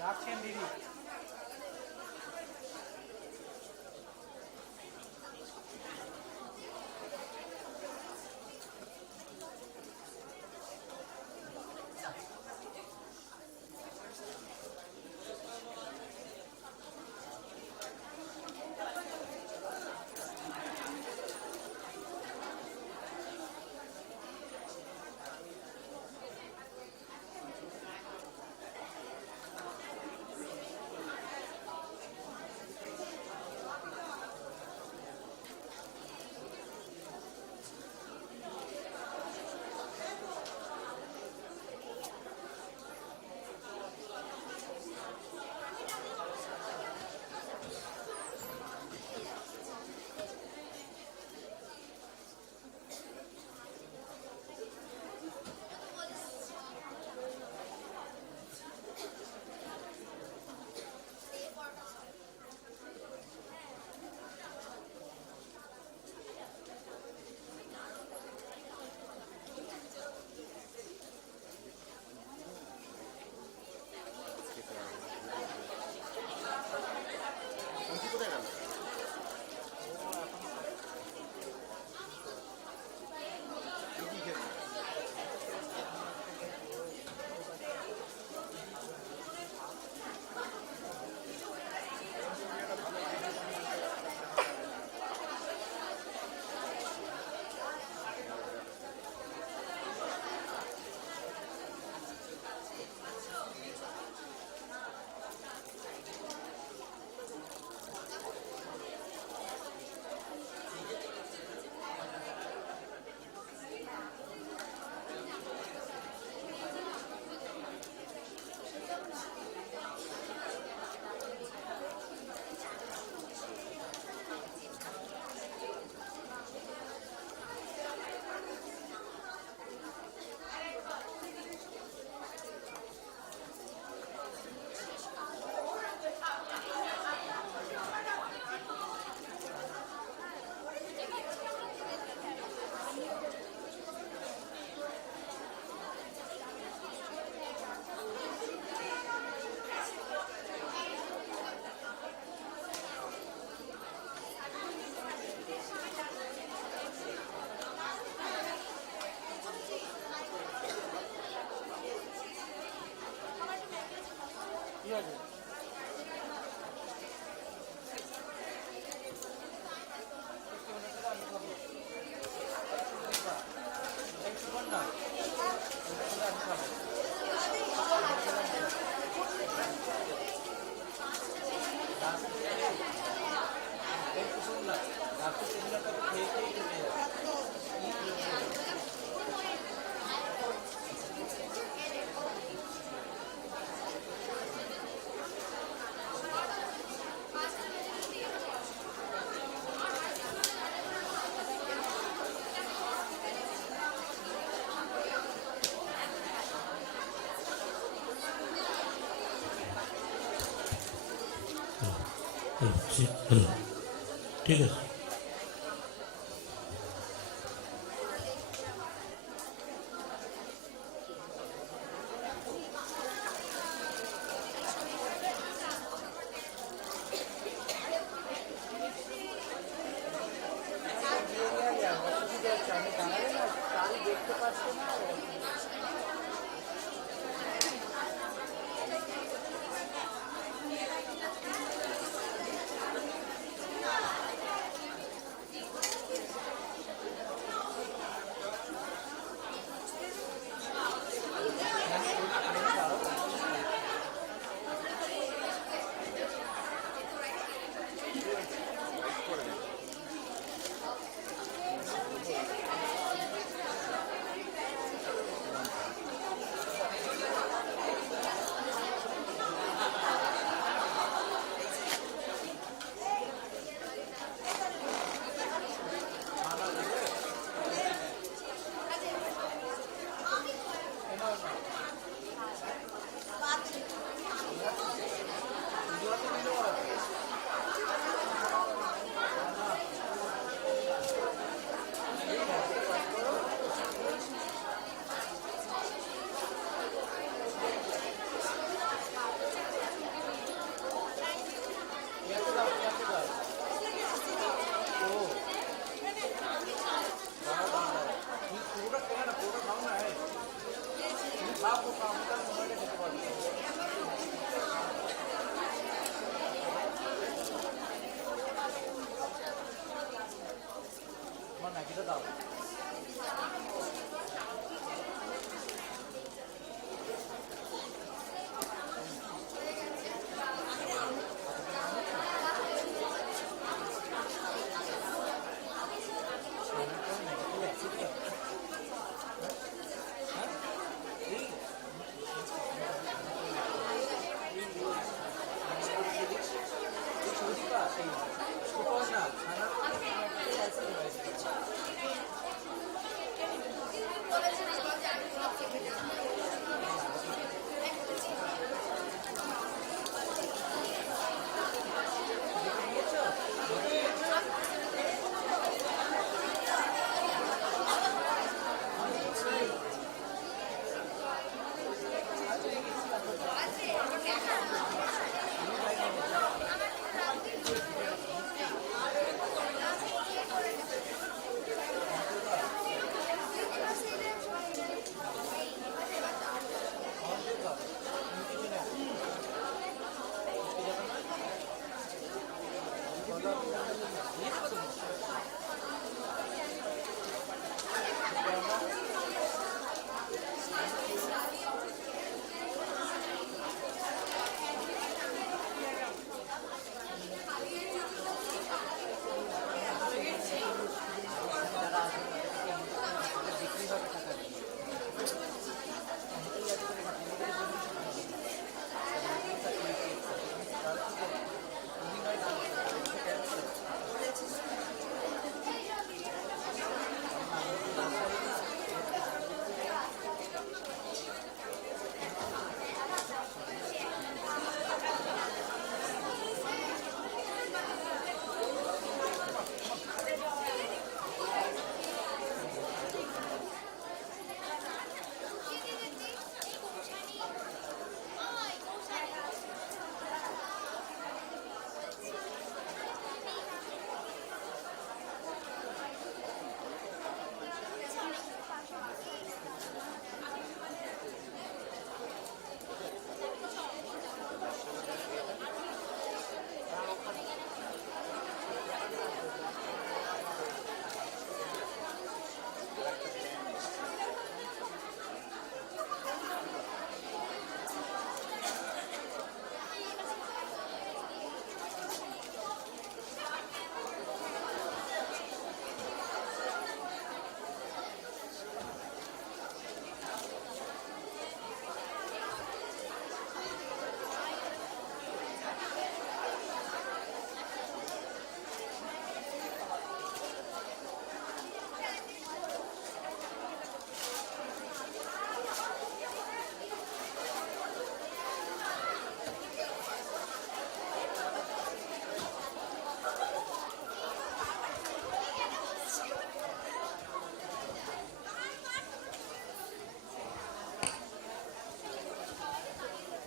রাখছেন দিদি। ঠিক আছে।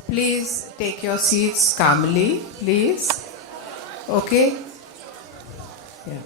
Please take your seats calmly, please. Okay? Yeah.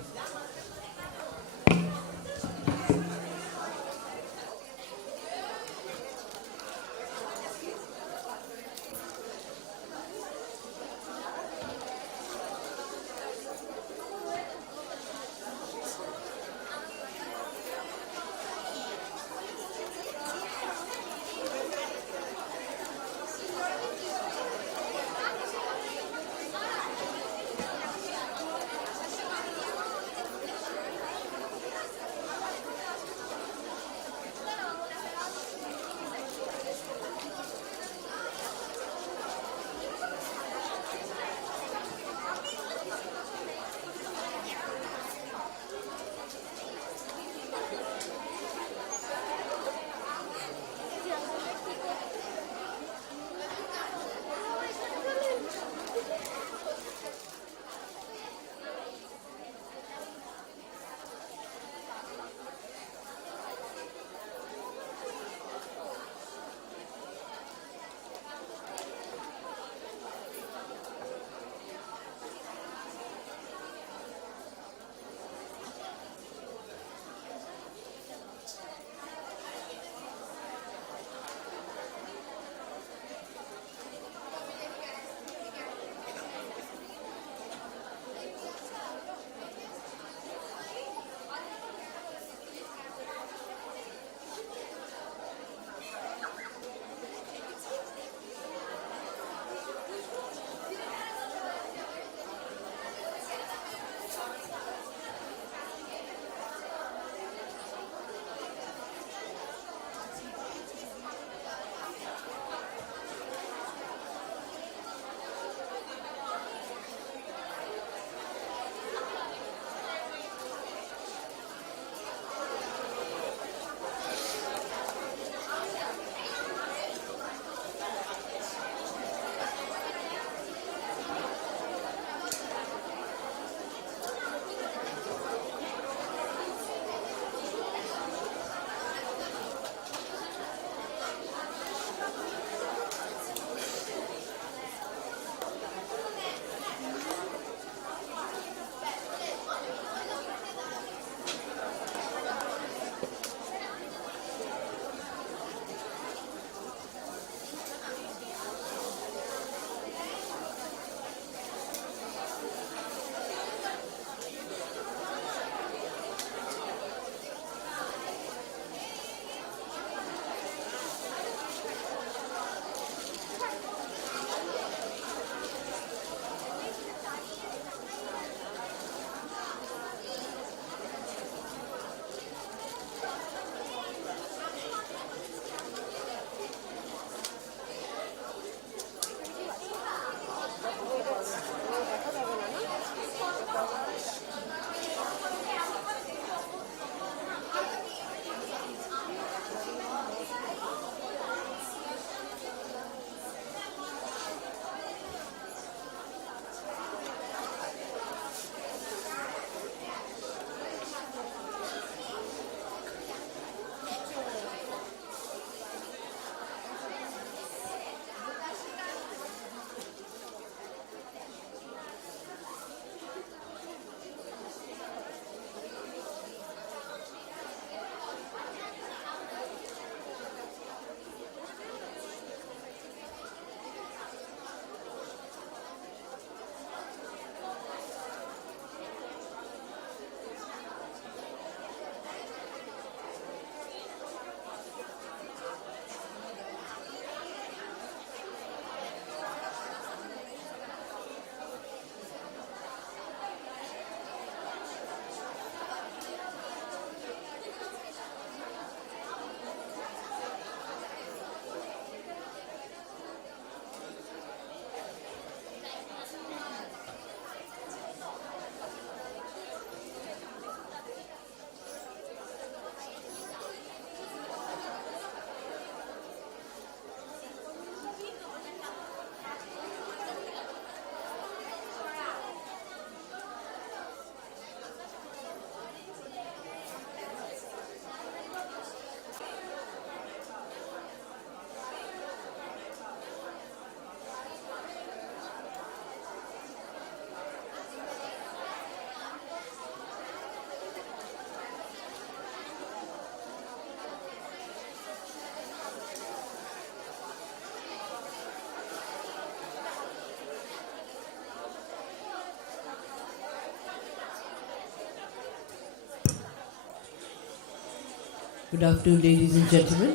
Good afternoon, ladies and gentlemen,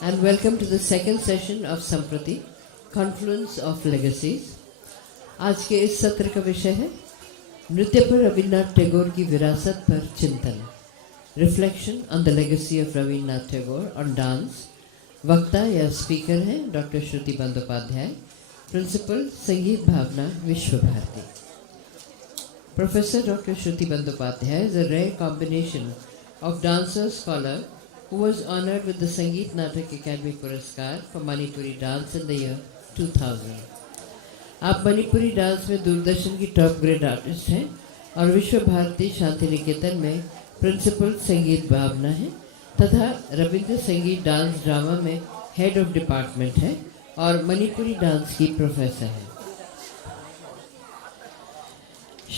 and welcome to the second session of SAMPRATTI, Confluence of Legacies. आज के इस सत्र का विषय है नृत्य पर रविन्द्रनाथ टैगोर की विरासत पर चिंतन, reflection on the legacy of Rabindranath Tagore on dance. वक्ता या स्पीकर हैं डॉक्टर श्रुति बंदोपाध्याय, प्रिंसिपल संगीत भावना Visva Bharati. Professor Dr. Shruti Bandopadhyay is a rare combination of dancer scholar who was honored with the Sangit Natak Academy Puraskar for Manipuri dance in the year 2000. आप Manipuri dance में दूरदर्शन की top grade artist हैं और विश्व भारती शांति निकेतन में principal संगीत भावना है तथा रविंद्र संगीत डांस ड्रामा में हेड ऑफ डिपार्टमेंट है और मणिपुरी डांस की प्रोफेसर है।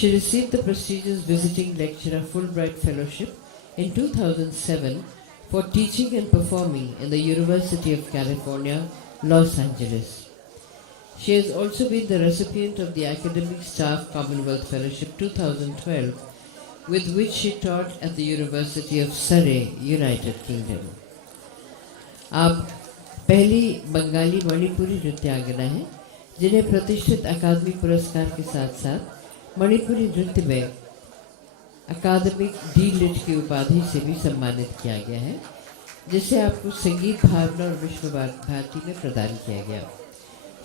She received the prestigious visiting lecturer Fulbright Fellowship in 2007 for teaching and performing in the University of California, Los Angeles. She has also been the recipient of the Academic Staff Commonwealth Fellowship 2012, with which she taught at the University of Surrey, United Kingdom. आप पहली बंगाली मणिपुरी नृत्यांगना हैं जिन्हें प्रतिष्ठित अकादमी पुरस्कार के साथ साथ मणिपुरी नृत्य में अकादमिक डी.लिट की उपाधि से भी सम्मानित किया गया है, जिसे आपको संगीत भावना और विश्व-भारती में प्रदान किया गया।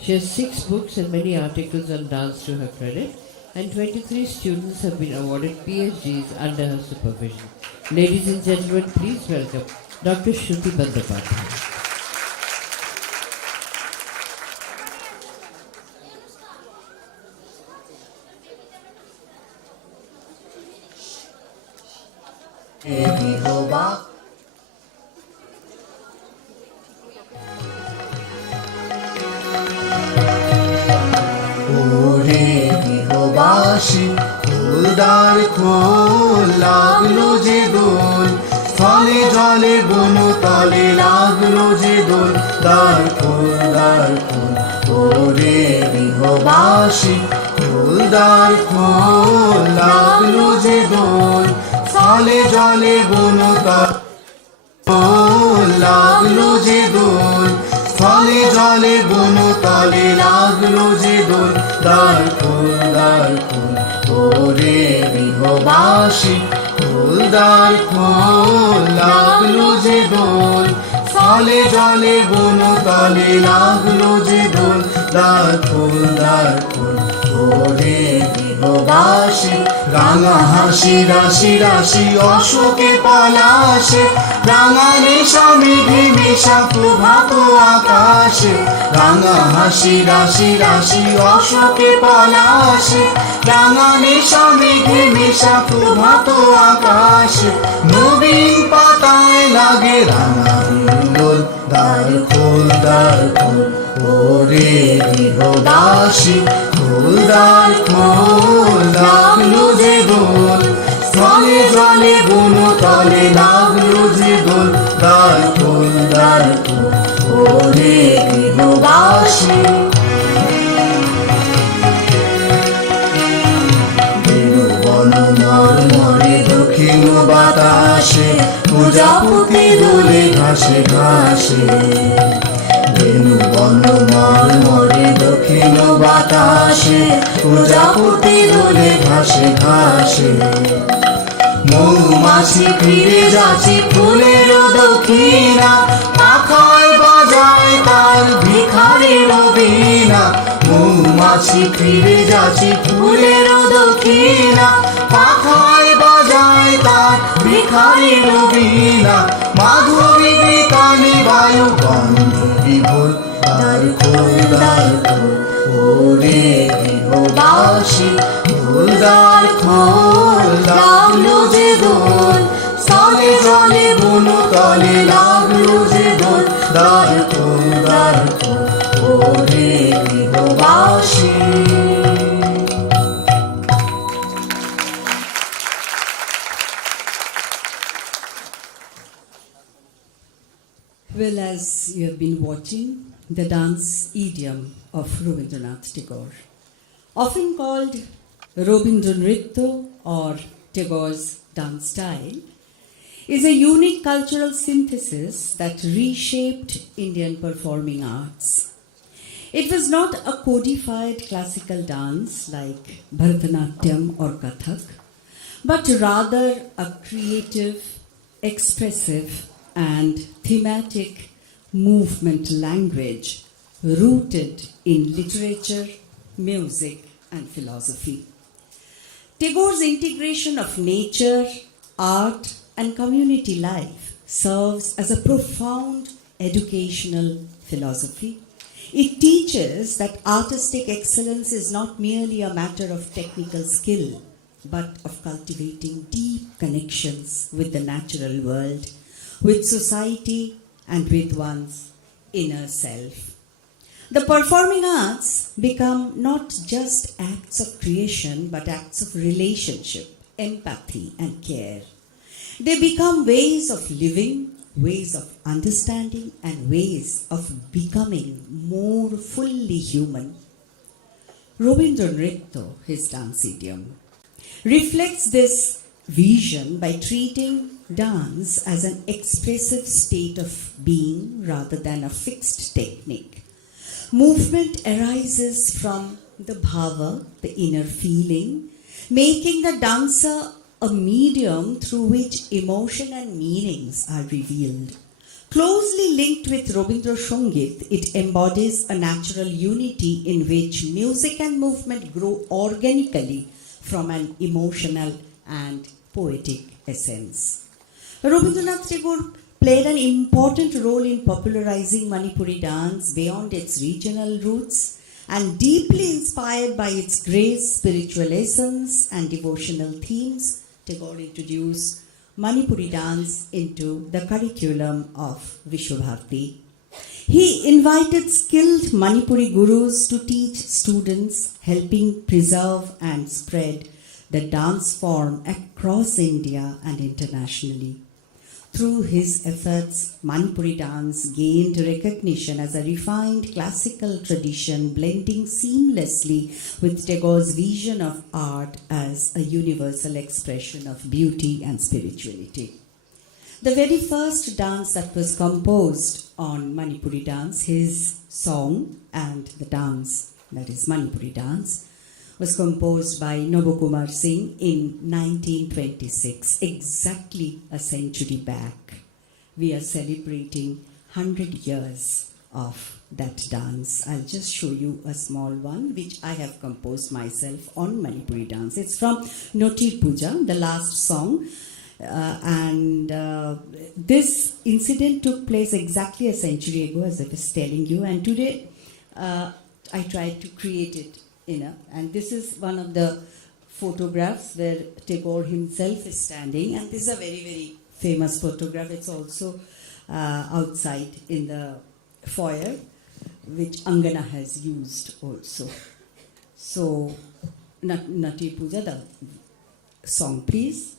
She has 6 books and many articles on dance to her credit, and 23 students have been awarded PhDs under her supervision. Ladies and gentlemen, please welcome Dr. Shruti Bandopadhyay. ফুলদার খোল লাগলো যে দোল, স্থলে জলে বনো তলে লাগলো যে দোল, দ্বার খোল ওরে গৃহবাসী, ফুলদার খোল লাগলো যে দোল, স্থলে জলে বনো তলে লাগলো যে দোল, স্থলে জলে বনো তলে লাগলো যে দোল, দ্বার খোল ওরে গৃহবাসী, ফুলদার খোল লাগলো যে দোল, স্থলে জলে বনো তলে লাগলো যে দোল, দ্বার খোল ওরে গৃহবাসী। রাঙা হাসি রাশি রাশি অশোকে পলাশে, রাঙা নেশা মেঘে মেশা প্রভাত আকাশে, রাঙা হাসি রাশি রাশি অশোকে পলাশে, রাঙা নেশা মেঘে মেশা প্রভাত আকাশে, নবীন পাতায় লাগে রাঙা হিন্দোল, দ্বার খোল ওরে গৃহবাসী, ফুলদার খোল লাগলো যে দোল, স্থলে জলে বনো তলে লাগলো যে দোল, দ্বার খোল ওরে গৃহবাসী। মরে দক্ষিণ বাতাসে, প্রজাপতি দোলে ঘাসে ঘাসে, বেনু বন মরে দক্ষিণ বাতাসে, প্রজাপতি দোলে ঘাসে ঘাসে, মৌমাছি ফিরে যাচ্ছে ফুলের দক্ষিণা, পাখায় বাজায় তার ভিখারির বীণা, মৌমাছি ফিরে যাচ্ছে ফুলের দক্ষিণা, পাখায় বাজায় তার ভিখারির বীণা, মাধুরী গীতানে বায়ু গন্ধ বিভোর, দ্বার খোল ওরে গৃহবাসী, ফুলদার খোল লাগলো যে দোল, স্থলে জলে বনো তলে লাগলো যে দোল, দ্বার খোল ওরে গৃহবাসী। Well, as you have been watching, the dance idiom of Rabindranath Tagore, often called Rabindranritya or Tagore's dance style, is a unique cultural synthesis that reshaped Indian performing arts. It was not a codified classical dance like Bharatanatyam or Kathak, but rather a creative, expressive, and thematic movement language rooted in literature, music, and philosophy. Tagore's integration of nature, art, and community life serves as a profound educational philosophy. It teaches that artistic excellence is not merely a matter of technical skill, but of cultivating deep connections with the natural world, with society, and with one's inner self. The performing arts become not just acts of creation, but acts of relationship, empathy, and care. They become ways of living, ways of understanding, and ways of becoming more fully human. Rabindranath, his dance idiom, reflects this vision by treating dance as an expressive state of being rather than a fixed technique. Movement arises from the bhava, the inner feeling, making the dancer a medium through which emotion and meanings are revealed. Closely linked with Rabindra Sangit, it embodies a natural unity in which music and movement grow organically from an emotional and poetic essence. Rabindranath Tagore played an important role in popularizing Manipuri dance beyond its regional roots, and deeply inspired by its grace, spiritual essence, and devotional themes, Tagore introduced Manipuri dance into the curriculum of Visva-Bharati. He invited skilled Manipuri gurus to teach students, helping preserve and spread the dance form across India and internationally. Through his efforts, Manipuri dance gained recognition as a refined classical tradition, blending seamlessly with Tagore's vision of art as a universal expression of beauty and spirituality. The very first dance that was composed on Manipuri dance, his song and the dance, that is Manipuri dance, was composed by Nobukumar Singh in 1926, exactly a century back. We are celebrating 100 years of that dance. I'll just show you a small one which I have composed myself on Manipuri dance. It's from Noti Puja, the last song. This incident took place exactly a century ago, as I was telling you, and today I tried to create it. And this is one of the photographs where Tagore himself is standing, and this is a very, very famous photograph. It's also outside in the foyer, which Angana has used also. So, Nati Puja, the song, please.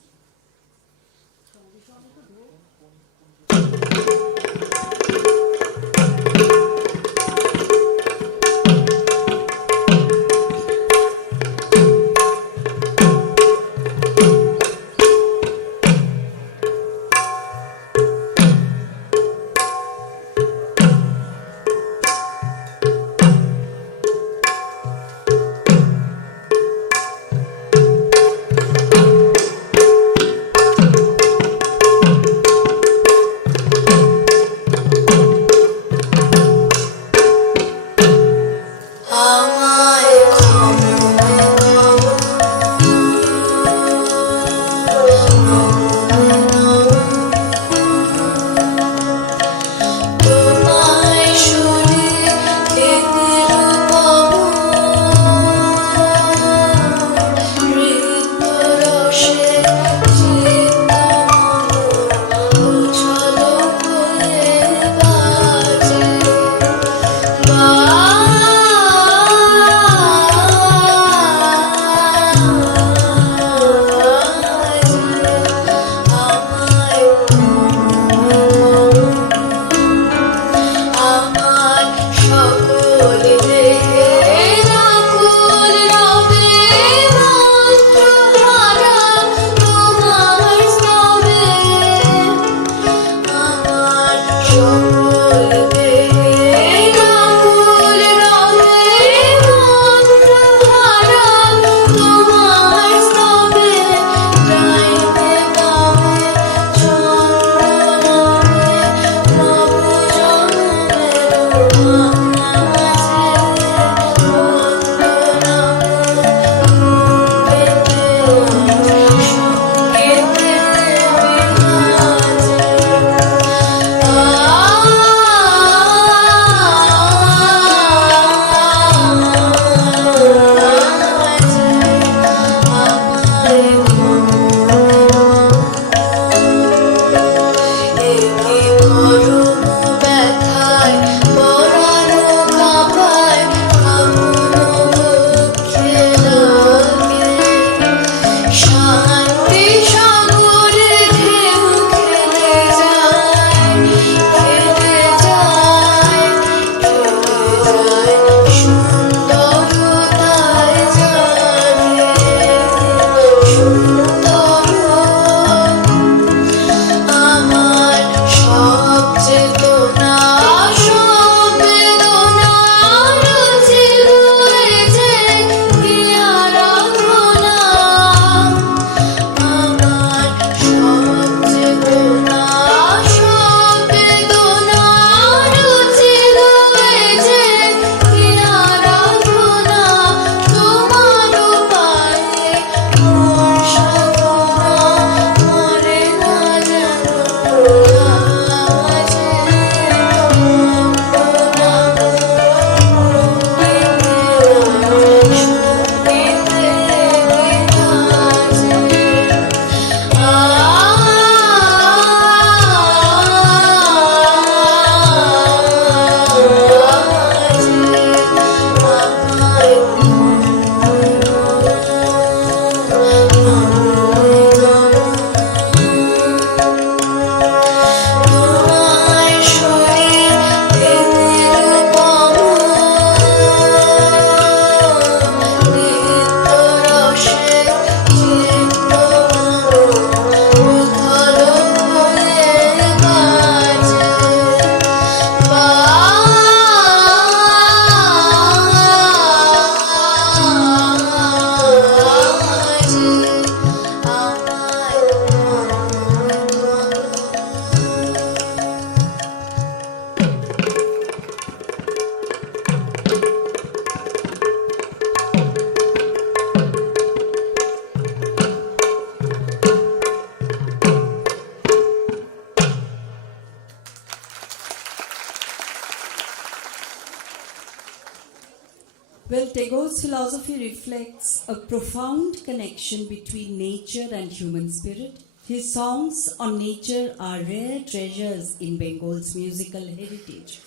Well, Tagore's philosophy reflects a profound connection between nature and human spirit. His songs on nature are rare treasures in Bengal's musical heritage,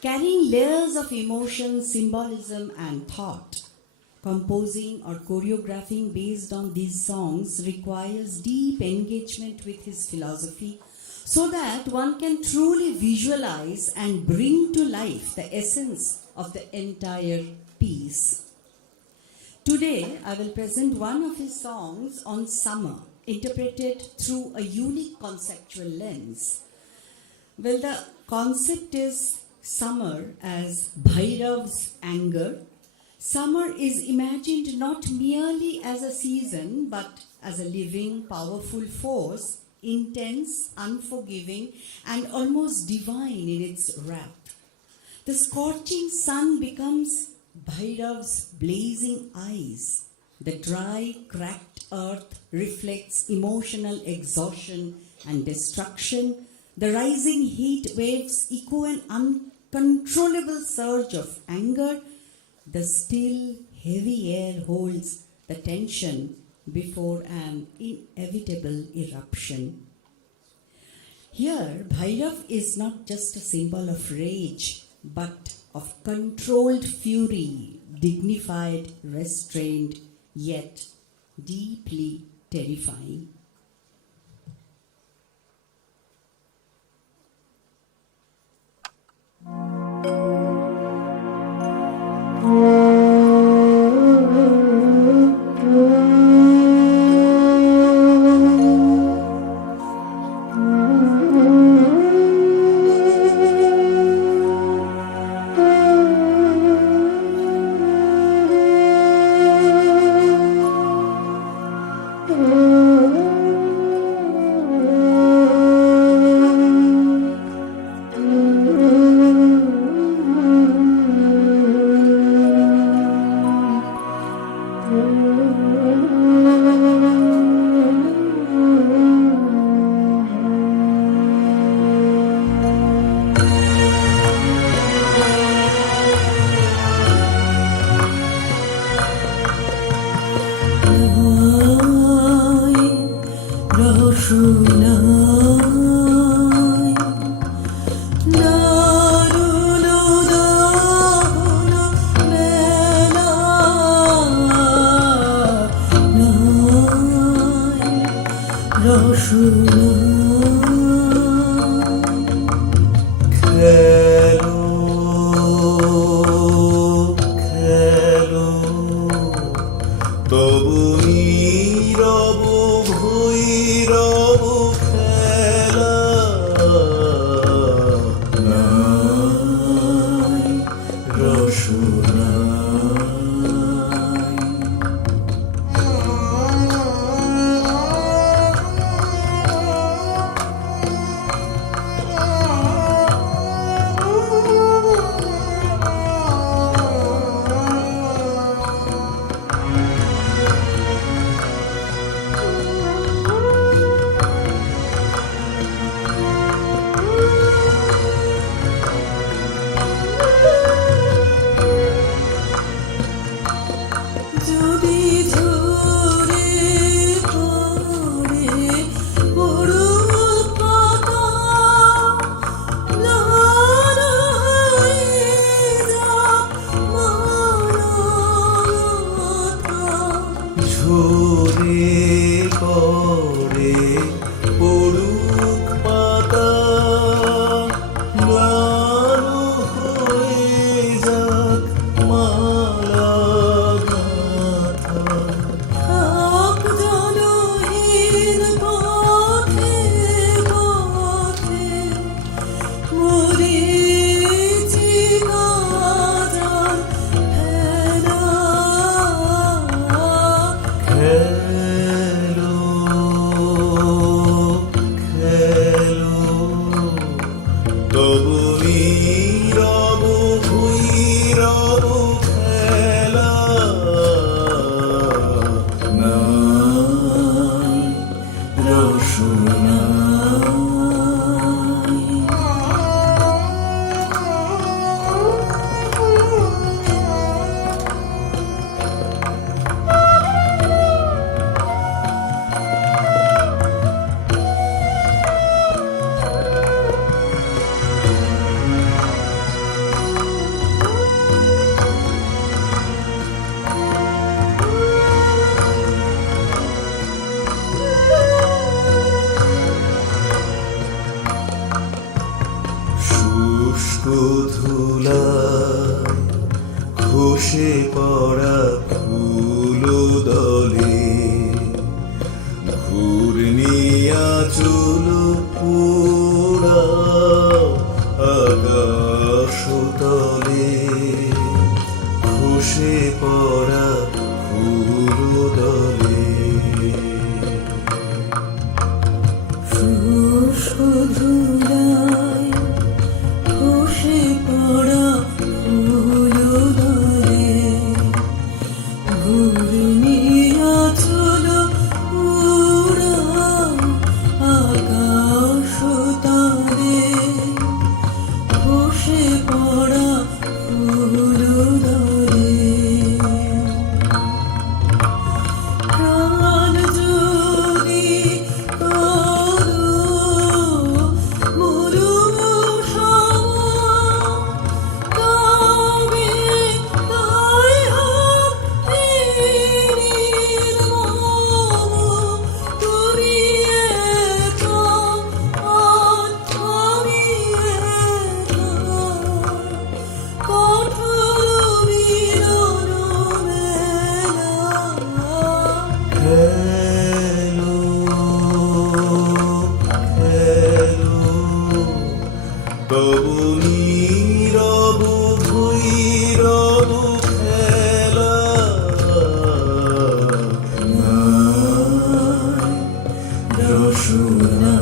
carrying layers of emotion, symbolism, and thought. Composing or choreographing based on these songs requires deep engagement with his philosophy so that one can truly visualize and bring to life the essence of the entire piece. Today, I will present one of his songs on summer, interpreted through a unique conceptual lens. Well, the concept is summer as Bhairav's anger. Summer is imagined not merely as a season, but as a living, powerful force, intense, unforgiving, and almost divine in its wrath. The scorching sun becomes Bhairav's blazing eyes. The dry, cracked earth reflects emotional exhaustion and destruction. The rising heat waves echo an uncontrollable surge of anger. The still, heavy air holds the tension before an inevitable eruption. Here, Bhairav is not just a symbol of rage, but of controlled fury, dignified, restrained, yet deeply terrifying. Oh ধুলায় খসে পড়া ফুল দলে ঘূর্ণিয়া চুল পুরা আকাশ তলে খসে পড়া ফুল দলে ধুলায় খসে পড়া ফুল দলে ঘূর্ণিয়া চুল পুরা আকাশ তলে খসে পড়া ফুল দলে প্রাণ যদি করো মরু সম তবে তাই হোক নির্মম তুমি এক আর আমি এক কঠোর মিলন মেলা খেলো খেলো তবু নীরব ভৈরব খেলা নাই রসনা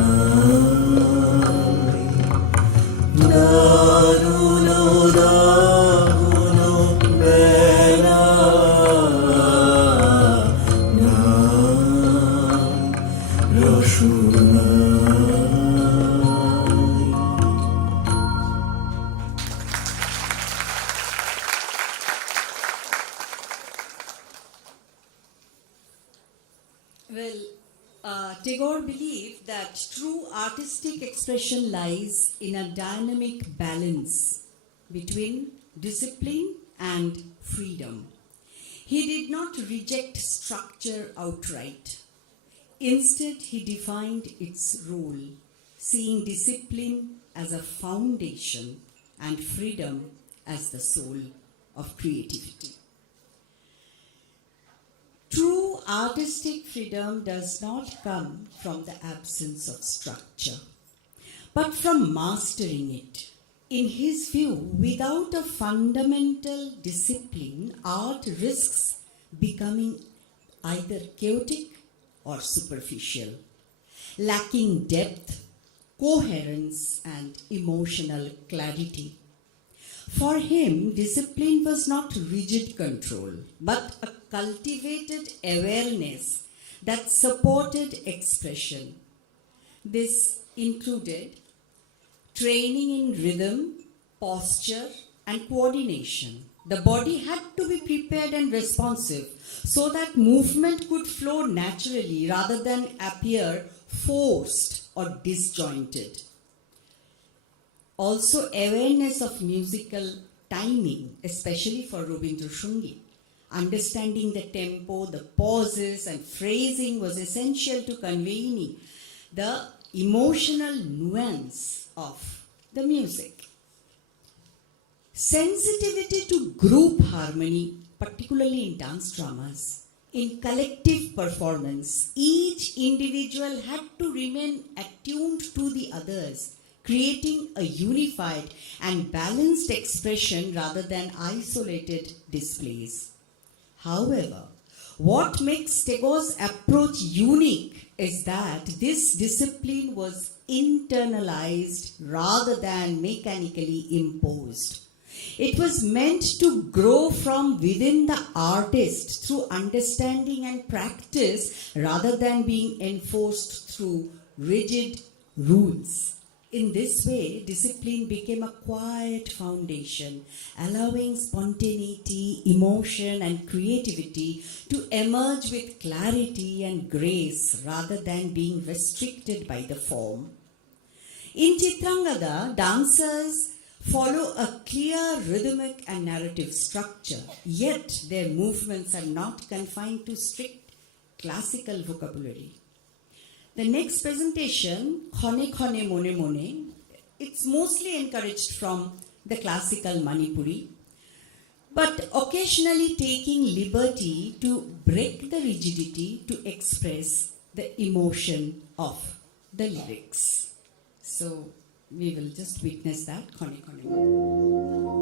দারুণ দারুণ বেলা নাই রসনা Well, Tagore believed that true artistic expression lies in a dynamic balance between discipline and freedom. He did not reject structure outright. Instead, he defined its role, seeing discipline as a foundation and freedom as the soul of creativity. True artistic freedom does not come from the absence of structure, but from mastering it. In his view, without a fundamental discipline, art risks becoming either chaotic or superficial, lacking depth, coherence, and emotional clarity. For him, discipline was not rigid control, but a cultivated awareness that supported expression. This included training in rhythm, posture, and coordination. The body had to be prepared and responsive so that movement could flow naturally rather than appear forced or disjointed. Also, awareness of musical timing, especially for Rabindranath. Understanding the tempo, the pauses, and phrasing was essential to conveying the emotional nuance of the music. Sensitivity to group harmony, particularly in dance dramas, in collective performance, each individual had to remain attuned to the others, creating a unified and balanced expression rather than isolated displays. However, what makes Tagore's approach unique is that this discipline was internalized rather than mechanically imposed. It was meant to grow from within the artist through understanding and practice rather than being enforced through rigid rules. In this way, discipline became a quiet foundation, allowing spontaneity, emotion, and creativity to emerge with clarity and grace rather than being restricted by the form. In Chitrangada, dancers follow a clear rhythmic and narrative structure, yet their movements are not confined to strict classical vocabulary. The next presentation, Khone Khone Mone Mone, it's mostly encouraged from the classical Manipuri, but occasionally taking liberty to break the rigidity to express the emotion of the lyrics. So we will just witness that. Khone khone.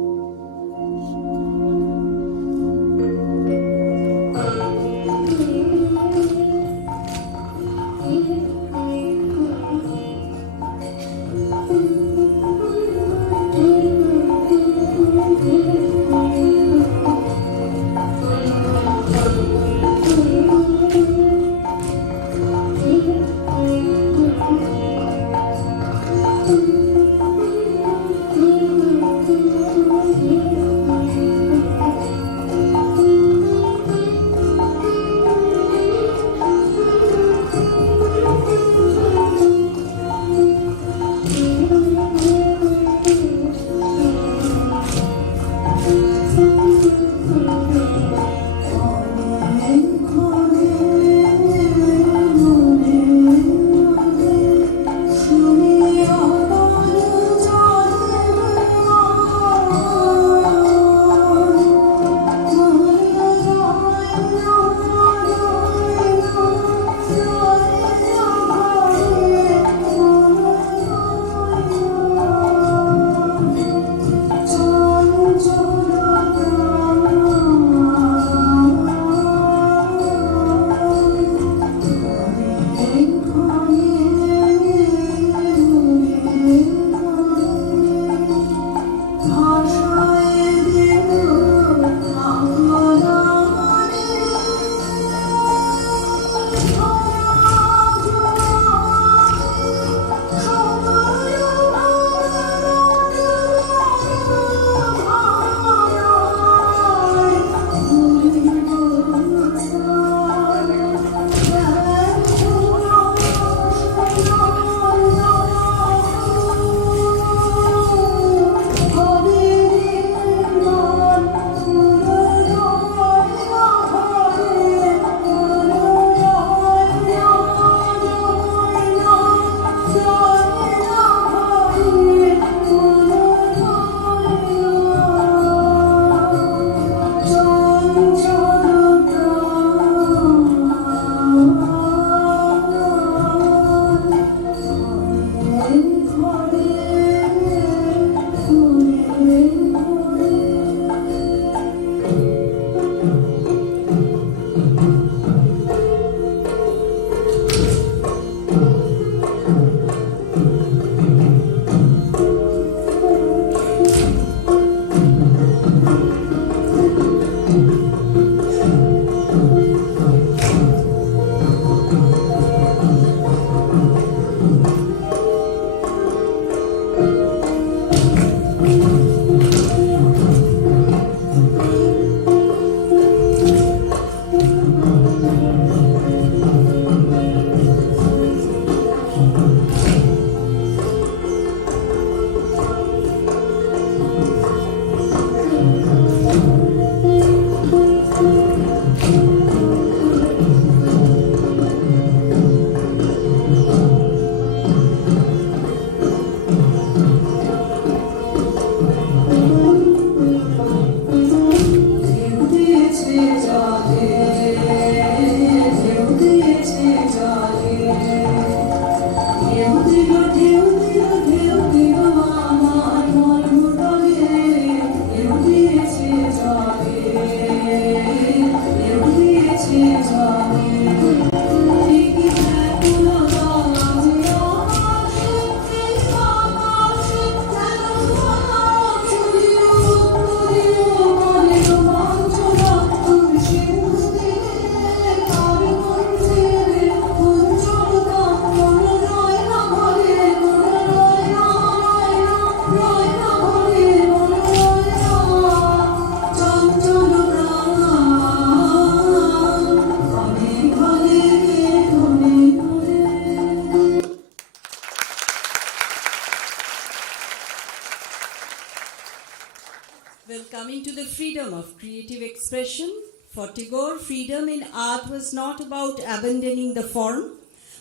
Well, coming to the freedom of creative expression, for Tagore, freedom in art was not about abandoning the form,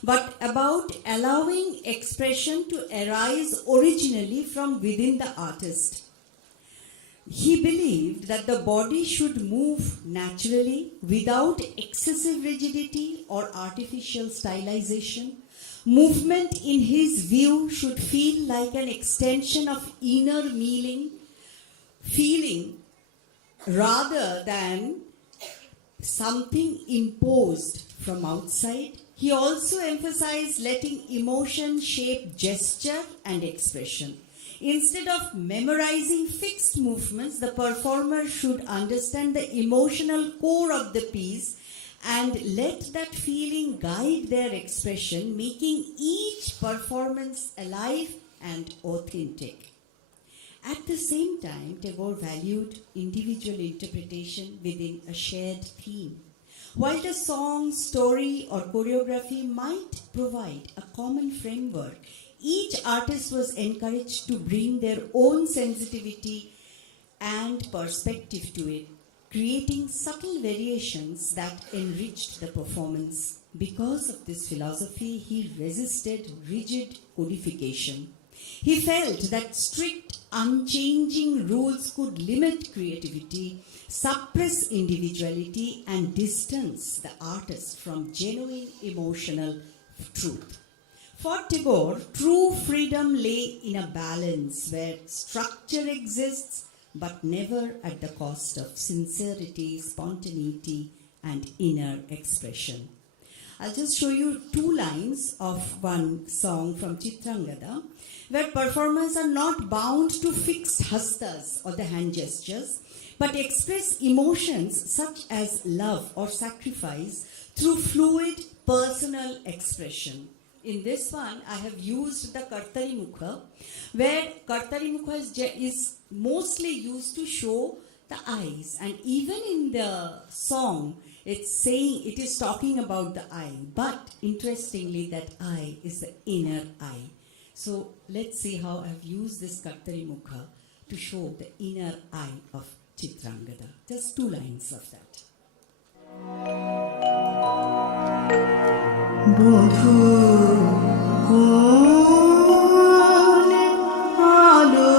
but about allowing expression to arise originally from within the artist. He believed that the body should move naturally without excessive rigidity or artificial stylization. Movement, in his view, should feel like an extension of inner feeling rather than something imposed from outside. He also emphasized letting emotion shape gesture and expression. Instead of memorizing fixed movements, the performer should understand the emotional core of the piece and let that feeling guide their expression, making each performance alive and authentic. At the same time, Tagore valued individual interpretation within a shared theme. While the song, story, or choreography might provide a common framework, each artist was encouraged to bring their own sensitivity and perspective to it, creating subtle variations that enriched the performance. Because of this philosophy, he resisted rigid codification. He felt that strict, unchanging rules could limit creativity, suppress individuality, and distance the artist from genuine emotional truth. For Tagore, true freedom lay in a balance where structure exists but never at the cost of sincerity, spontaneity, and inner expression. I'll just show you 2 lines of one song from Chitrangada, where performers are not bound to fixed hastas or the hand gestures, but express emotions such as love or sacrifice through fluid personal expression. In this one, I have used the Kartari Mukha, where Kartari Mukha is mostly used to show the eyes. And even in the song, it is talking about the eye. But interestingly, that eye is the inner eye. So let's see how I've used this Kartari Mukha to show the inner eye of Chitrangada. Just 2 lines of that. বধূ কোণে আলো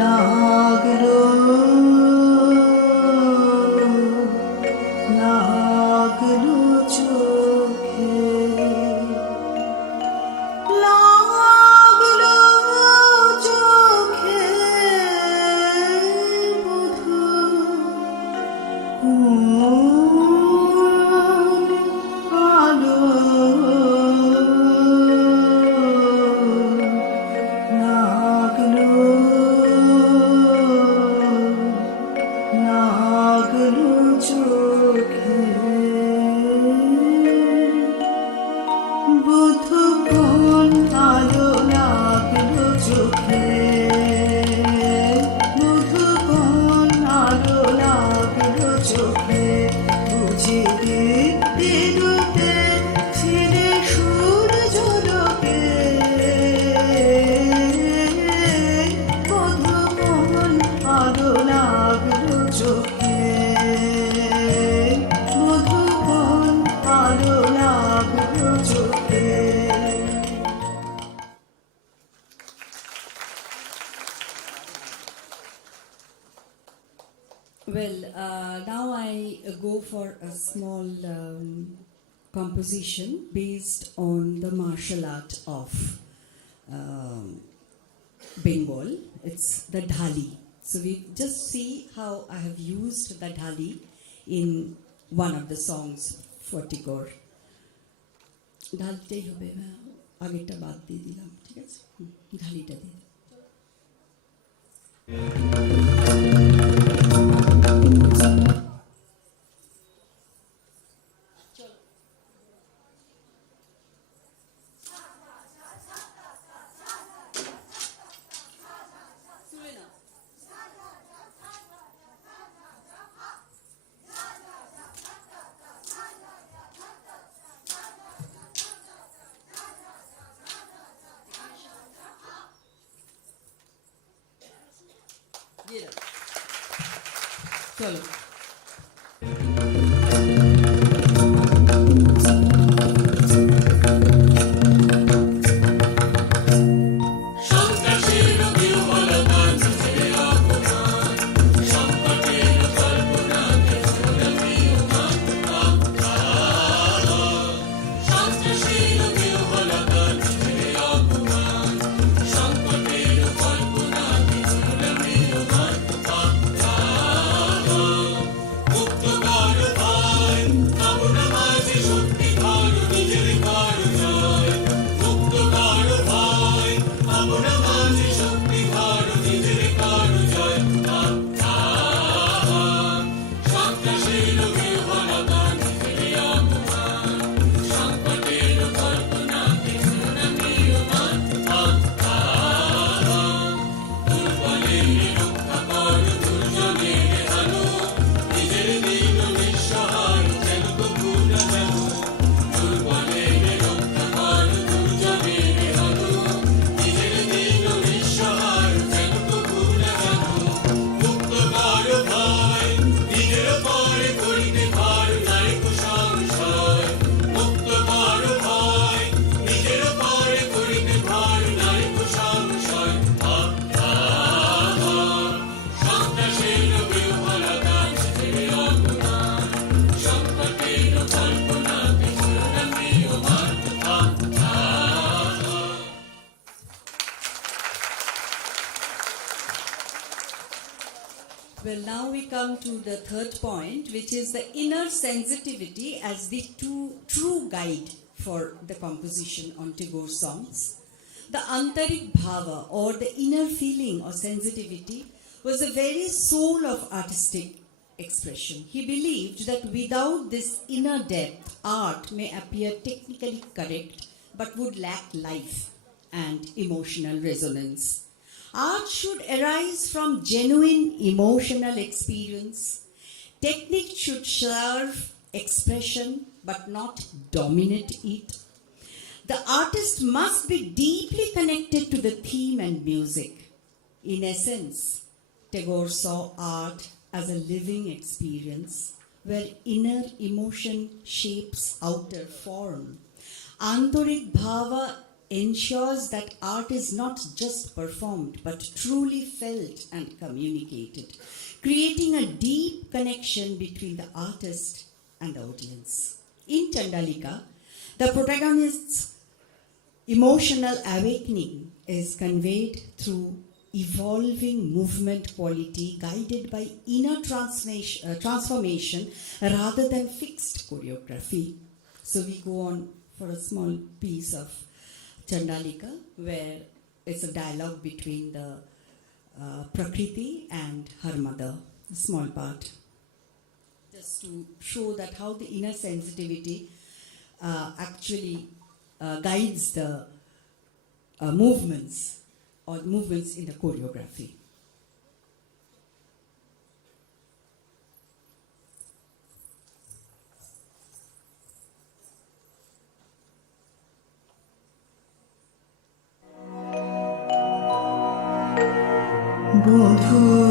লাগলো লাগলো চোখে লাগলো চোখে বধূ আলো লাগলো লাগলো চোখে বুধু কোন আলো লাগলো চোখে বুধু কোন আলো লাগলো চোখে বুঝি দিতে ছিঁড়ে সূর্য লোকে বুধু কোন আলো লাগলো চোখে বুধু কোন আলো লাগলো চোখে. Well, now I go for a small composition based on the martial art of Bengal. It's the dhali. So we just see how I have used the dhali in one of the songs for Tagore. ঢালিটাই হবে, আগেরটা বাদ দিয়ে দিলাম, ঠিক আছে, ঢালিটা দিয়ে চলো। Well, now we come to the third point, which is the inner sensitivity as the true guide for the composition on Tagore songs. The Antarik Bhava, or the inner feeling or sensitivity, was the very soul of artistic expression. He believed that without this inner depth, art may appear technically correct but would lack life and emotional resonance. Art should arise from genuine emotional experience. Technique should serve expression but not dominate it. The artist must be deeply connected to the theme and music. In essence, Tagore saw art as a living experience where inner emotion shapes outer form. Antarik Bhava ensures that art is not just performed but truly felt and communicated, creating a deep connection between the artist and the audience. In Chandalika, the protagonist's emotional awakening is conveyed through evolving movement quality guided by inner transformation rather than fixed choreography. So we go on for a small piece of Chandalika, where it's a dialogue between the Prakriti and her mother, a small part, just to show that how the inner sensitivity actually guides the movements in the choreography. বন্ধু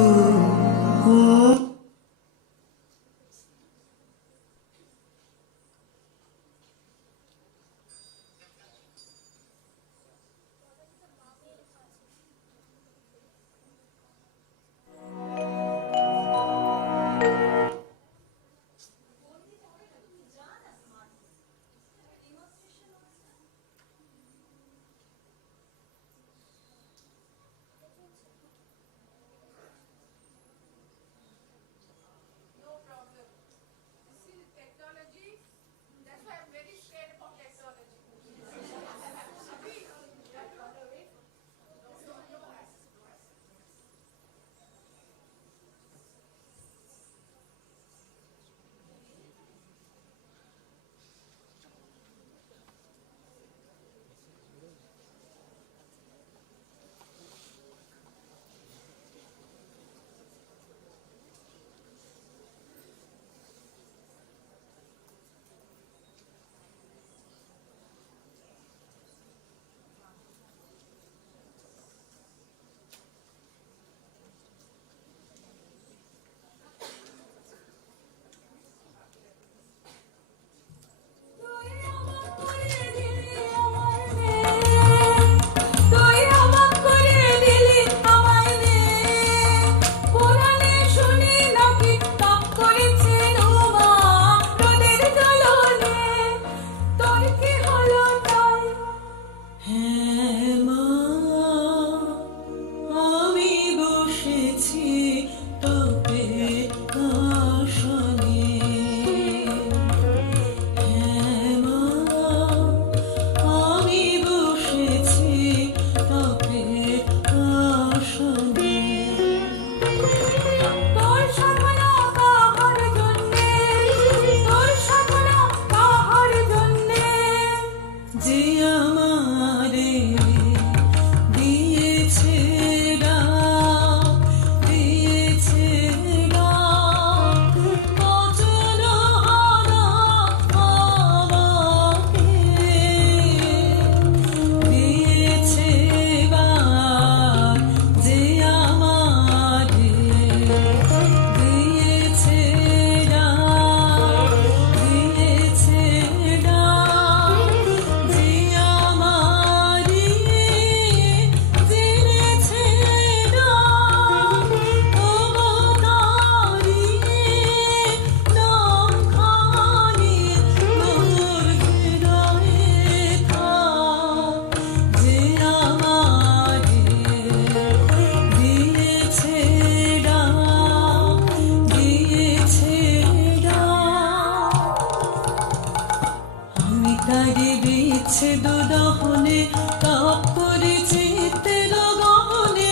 তারি বিচ্ছেদ দহনে তাপ করেছি তের গহনে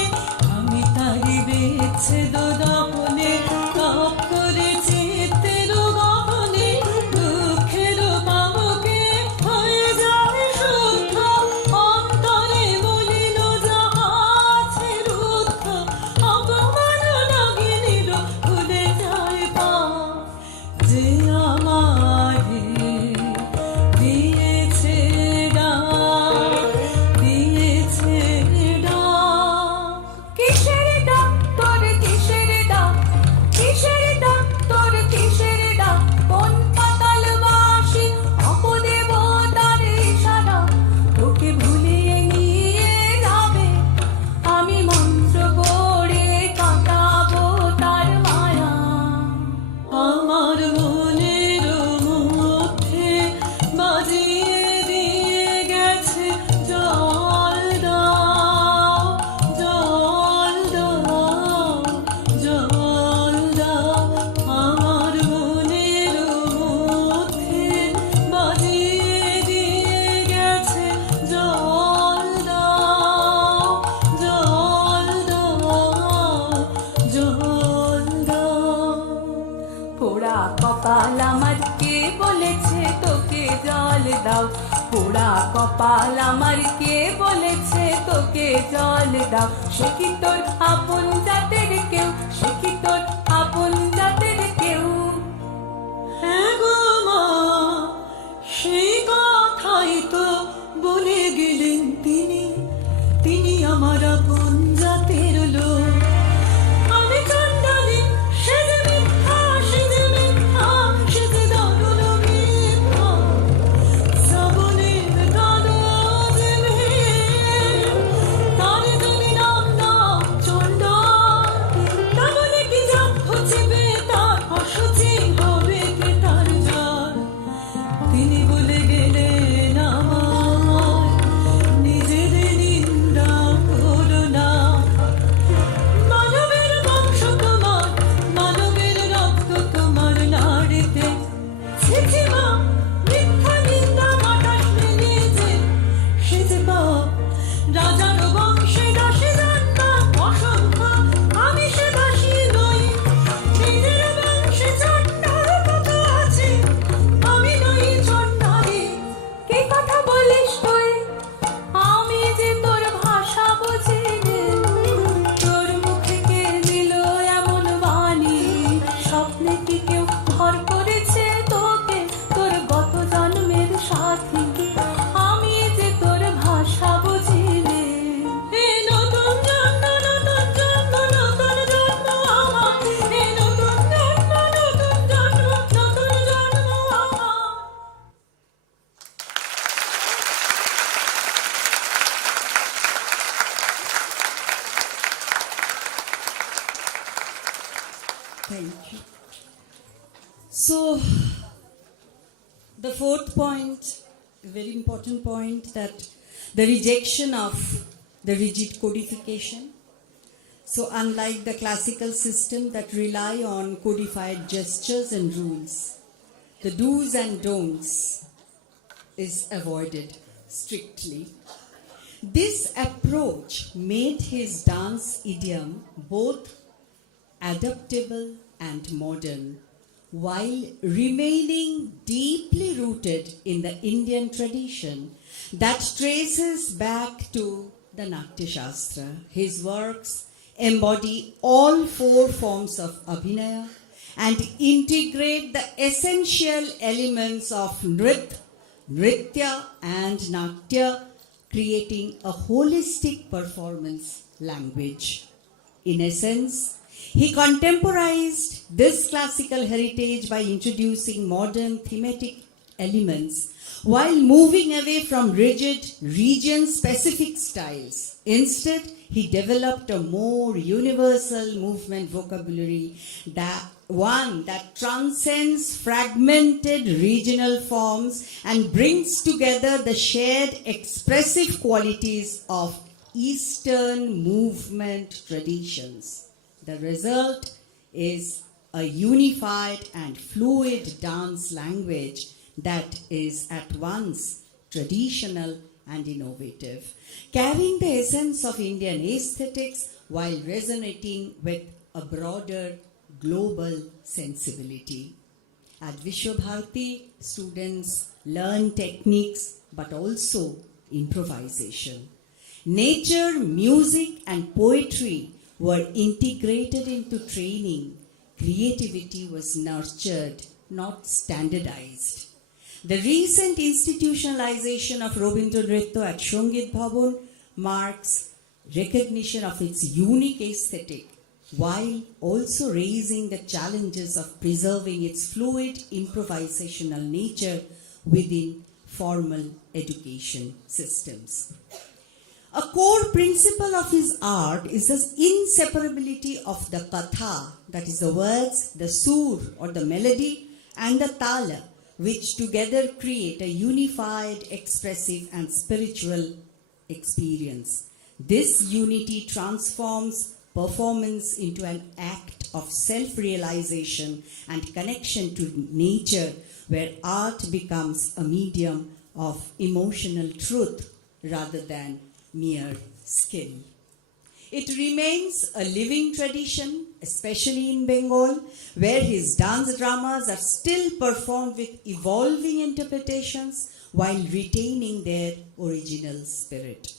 আমি তারি বিচ্ছেদ দহনে তাপ করেছি তের গহনে দুঃখের পাবকে হয়ে যায় শুদ্ধ অন্তরে বলিল যাহা আছে রুদ্ধ অপমান নাগিনীর ভুলে যায় পা যে আমারে দিয়েছে ডাক দিয়েছে ডাক কিসের ডাক তোর কিসের ডাক কিসের ডাক তোর কিসের ডাক কোন পাতালবাসী অপদেবতার ইশারা তোকে ভুলিয়ে নিয়ে যাবে আমি মন্ত্র পড়ে কাটাবো তার মায়া আমার মনের মধ্যে বাজিয়ে দিয়ে গেছে জল দাও জল দাও জল দাও আমার মনের মধ্যে বাজিয়ে দিয়ে গেছে জল দাও জল দাও জল দাও পোড়া কপাল আমার কে বলেছে তোকে জল দাও পোড়া কপাল আমার কে বলেছে তোকে জল দাও সে কি তোর আপন জাতের কেউ সে কি তোর আপন জাতের কেউ হ্যাঁ গো মা সেই কথাই তো বলে গেলেন তিনি তিনি আমার আপন জাতের লোক আমি চণ্ডালী সে যে মিথ্যা সে যে মিথ্যা সে যে দারুণ মিথ্যা শ্রাবণের কাগজ মেয়ে তার যদি নাম দাও চণ্ডাল তাহলে কি জাত হচ্ছে বেতার অসুচি হবে কে তার জাত তিনি বলে গেলেন আমায় নিজের নিন্দা করো না মানবের বংশ তোমার মানবের রক্ত তোমার নাড়িতে ছিছি মা মিথ্যা নিন্দা বাতাস মেলেছে সে যে পাপ রাজার বংশে দাসী জানতা অসংখ্য আমি সে দাসী নই নিজের বংশে চণ্ডাল কত আছে আমি নই চণ্ডালী কে কথা বলিস তুই আমি যে তোর ভাষা বুঝি রে তোর মুখে কে দিল এমন বাণী স্বপ্নে কি কেউ ভর করেছে তোকে তোর গত জন্মের সাথী আমি যে তোর ভাষা বুঝি রে এ নতুন জন্ম নতুন জন্ম নতুন জন্ম আমার এ নতুন জন্ম নতুন জন্ম নতুন জন্ম আমার Thank you. So, the fourth point, a very important point, that the rejection of the rigid codification. So, unlike the classical system that rely on codified gestures and rules, the do's and don'ts is avoided strictly. This approach made his dance idiom both adaptable and modern, while remaining deeply rooted in the Indian tradition that traces back to the Natya Shastra. His works embody all four forms of Abhinaya and integrate the essential elements of Nritya and Natya, creating a holistic performance language. In essence, he contemporized this classical heritage by introducing modern thematic elements while moving away from rigid region-specific styles. Instead, he developed a more universal movement vocabulary, one that transcends fragmented regional forms and brings together the shared expressive qualities of Eastern movement traditions. The result is a unified and fluid dance language that is at once traditional and innovative, carrying the essence of Indian aesthetics while resonating with a broader global sensibility. At Visva-Bharati, students learn techniques but also improvisation. Nature, music, and poetry were integrated into training. Creativity was nurtured, not standardized. The recent institutionalization of Rabindranath at Sangit Bhavan marks recognition of its unique aesthetic, while also raising the challenges of preserving its fluid improvisational nature within formal education systems. A core principle of his art is the inseparability of the katha, that is the words, the sur or the melody, and the tala, which together create a unified, expressive, and spiritual experience. This unity transforms performance into an act of self-realization and connection to nature, where art becomes a medium of emotional truth rather than mere skill. It remains a living tradition, especially in Bengal, where his dance dramas are still performed with evolving interpretations while retaining their original spirit.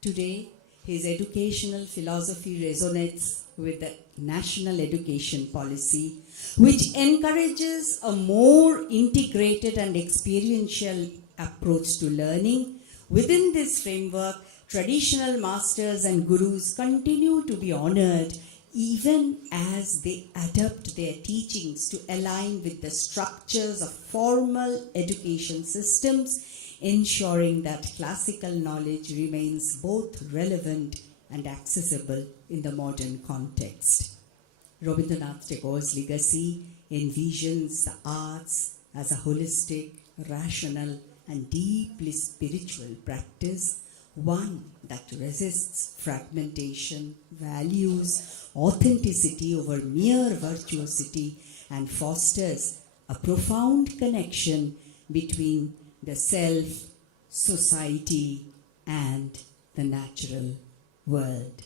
Today, his educational philosophy resonates with the national education policy, which encourages a more integrated and experiential approach to learning. Within this framework, traditional masters and gurus continue to be honored even as they adapt their teachings to align with the structures of formal education systems, ensuring that classical knowledge remains both relevant and accessible in the modern context. Rabindranath Tagore's legacy envisions the arts as a holistic, rational, and deeply spiritual practice, one that resists fragmentation, values authenticity over mere virtuosity, and fosters a profound connection between the self, society, and the natural world.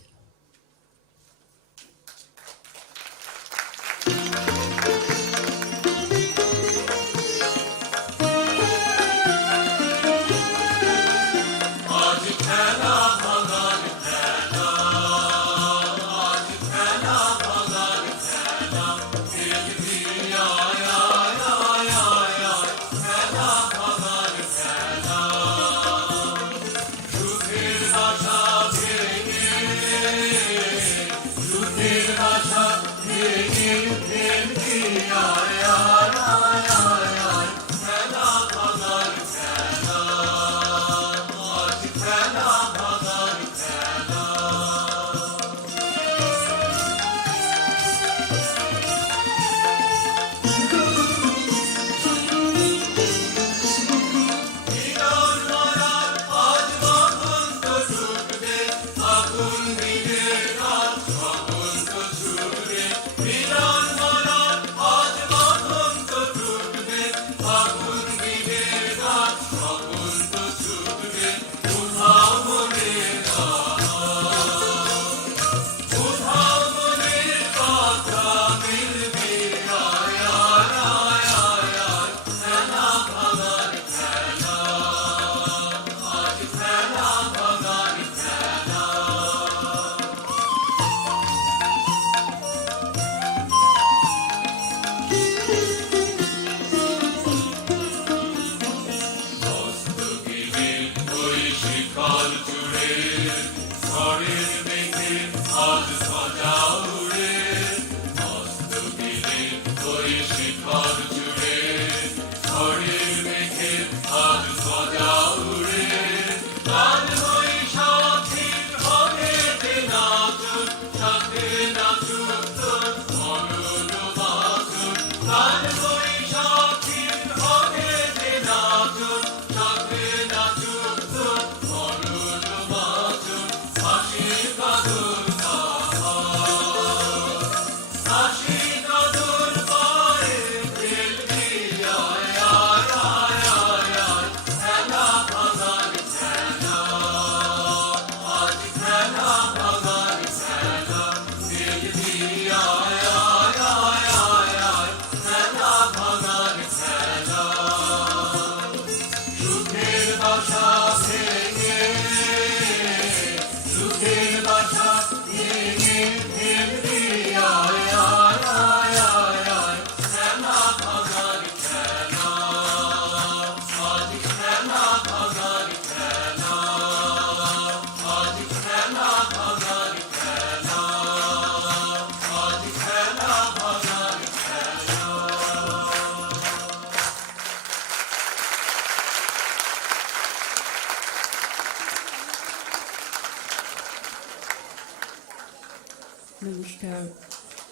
Namaskar.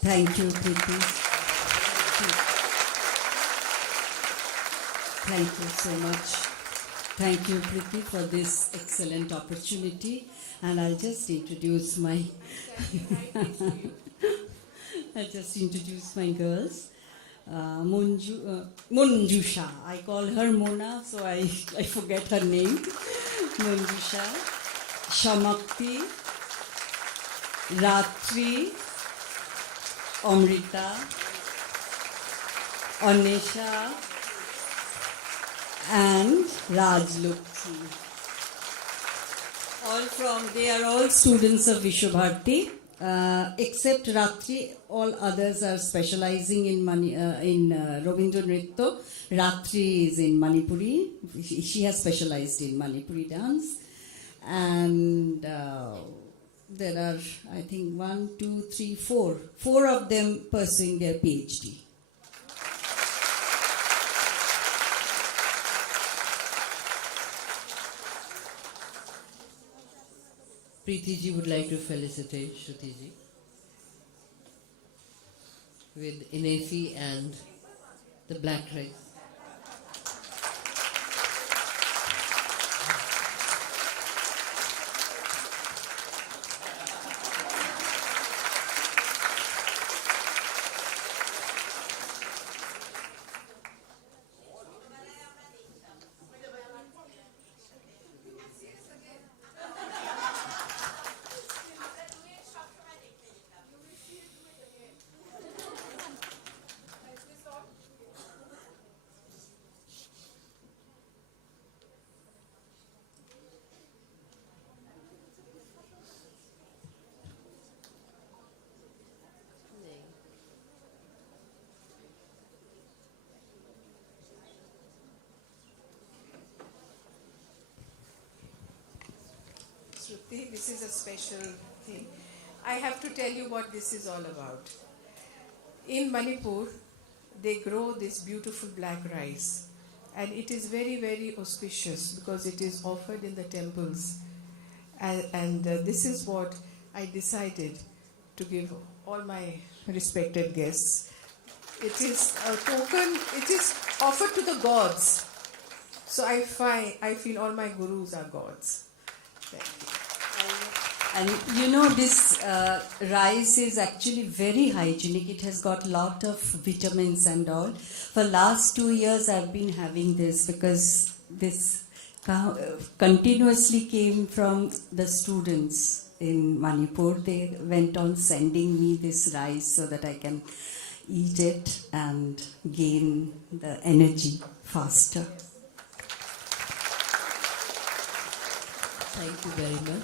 Thank you, Priti. Thank you so much. Thank you, Priti, for this excellent opportunity. And I'll just introduce my girls. Munjusha. I call her Mona, so I forget her name. Munjusha, Shamakti, Ratri, Amrita, Anisha, and Rajlukhi. They are all students of Visva-Bharati, except Ratri. All others are specializing in Rabindranath. Ratri is in Manipuri. She has specialized in Manipuri dance. And there are, I think, 4 of them pursuing their PhD. Priti ji would like to felicitate Shruti ji with Inefi and the black rice. Sruti, this is a special thing. I have to tell you what this is all about. In Manipur, they grow this beautiful black rice, and it is very, very auspicious because it is offered in the temples. And this is what I decided to give all my respected guests. It is a token, it is offered to the gods. So I feel all my gurus are gods. Thank you. And you know, this rice is actually very hygienic. It has got a lot of vitamins and all. For last 2 years, I've been having this because this continuously came from the students in Manipur. They went on sending me this rice so that I can eat it and gain the energy faster. Thank you very much.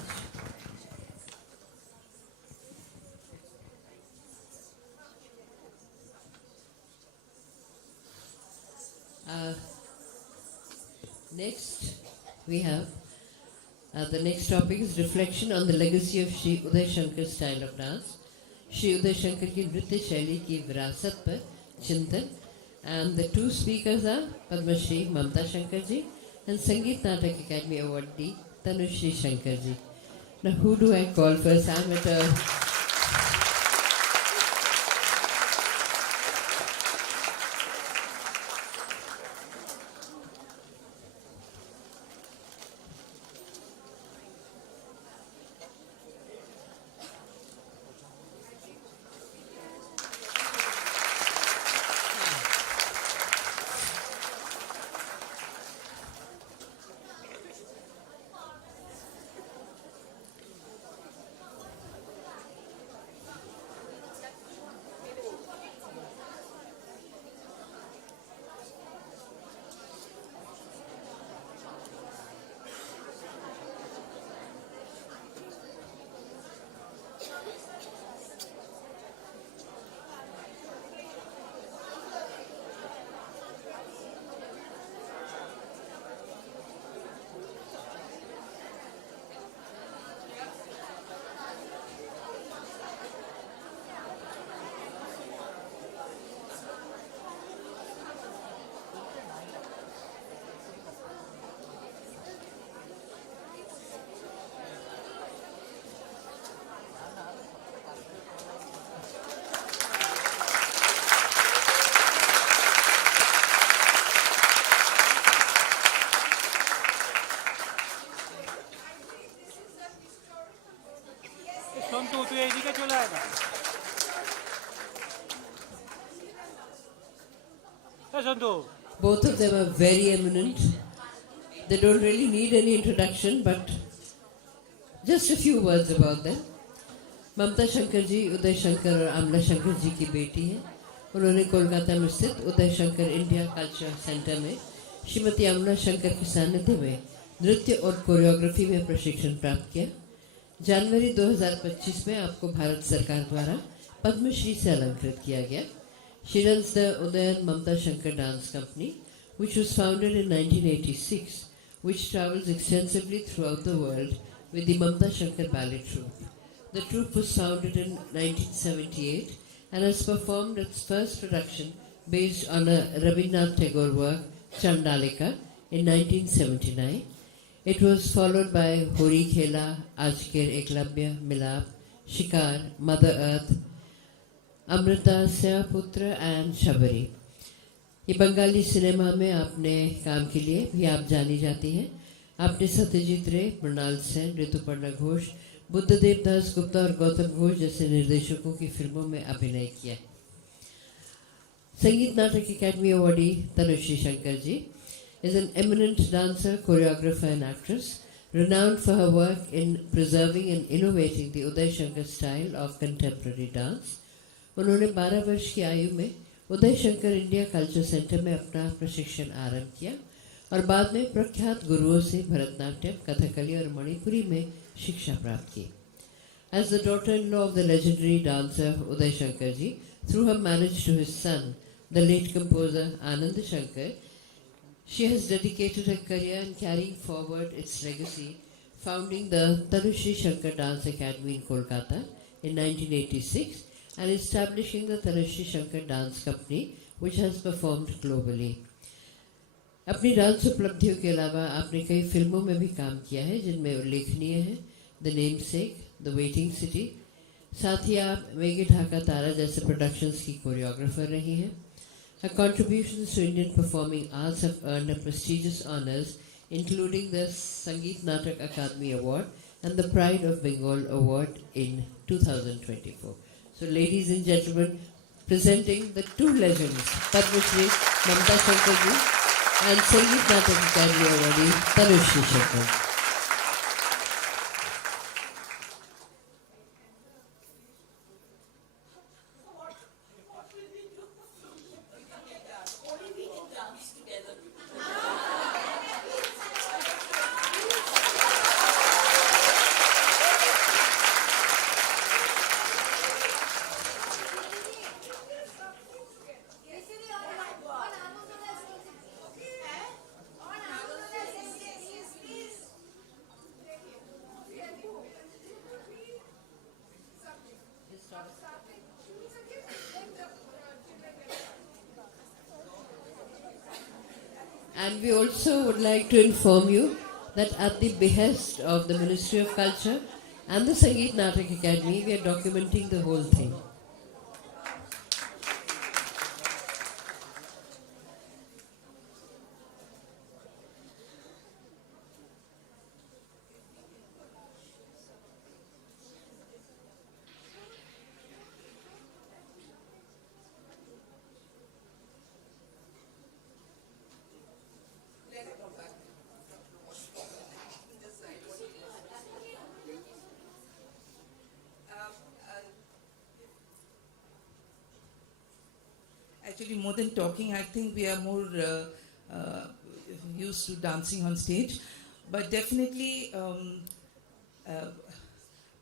Next, we have the next topic is reflection on the legacy of Shri Uday Shankar's style of dance. Shri Uday Shankar की नृत्य शैली की विरासत पर चिंतन, and the 2 speakers are Padma Shri Mamata Shankar ji and Sangit Natak Academy Awardee Tanusree Shankar ji. Now, who do I call first? I'm at a Both of them are very eminent. They don't really need any introduction, but just a few words about them. ममता शंकर जी उदय शंकर और आमला शंकर जी की बेटी हैं. उन्होंने कोलकाता में स्थित Uday Shankar India culture centre में श्रीमती आमला शंकर के सानिध्य में नृत्य और कोरियोग्राफी में प्रशिक्षण प्राप्त किया. जनवरी 2025 में आपको भारत सरकार द्वारा पद्मश्री से अलंकृत किया गया. She runs the Uday and Mamata Shankar Dance Company, which was founded in 1986, which travels extensively throughout the world with the Mamata Shankar Ballet Troupe. The troupe was founded in 1978 and has performed its first production based on a Rabindranath Tagore work, Chandalika, in 1979. It was followed by Hori Khela, Ajker Eklavya, Milap, Shikar, Mother Earth, Amrita Putra and Shabari. ये Bengali cinema में आपने काम के लिए भी आप जानी जाती हैं. आपने सत्यजीत रे, मृणाल सेन, ऋतुपर्णा घोष, बुद्धदेव दास गुप्ता और गौतम घोष जैसे निर्देशकों की फिल्मों में अभिनय किया. Sangeet Natak academy awardee Tanushree Shankar ji is an eminent dancer, choreographer and actress, renowned for her work in preserving and innovating the Uday Shankar style of contemporary dance. उन्होंने 12 वर्ष की आयु में Uday Shankar India culture centre में अपना प्रशिक्षण आरंभ किया और बाद में प्रख्यात गुरुओं से भरतनाट्यम, कथकली और मणिपुरी में शिक्षा प्राप्त की. As the daughter-in-law of the legendary dancer Uday Shankar ji, through her marriage to his son, the late composer Anand Shankar, she has dedicated her career in carrying forward its legacy, founding the Tanusree Shankar Dance Academy in Kolkata in 1986 and establishing the Tanusree Shankar Dance Company, which has performed globally. अपनी dance उपलब्धियों के अलावा आपने कई फिल्मों में भी काम किया है जिनमें उल्लेखनीय है the namesake, the waiting city. साथ ही आप मेघे ढाका तारा जैसे प्रोडक्शंस की कोरियोग्राफर रही हैं. Her contributions to Indian performing arts have earned her prestigious honors, including the Sangit Natak Akademi Award and the Pride of Bengal Award in 2024. So, ladies and gentlemen, presenting the two legends, Padma Shri, Mamata Shankar ji, and Sangit Natak Academy Awardee, Tanusree Shankar. And we also would like to inform you that at the behest of the Ministry of Culture and the Sangit Natak Academy, we are documenting the whole thing. Actually, more than talking, I think we are more used to dancing on stage. But definitely,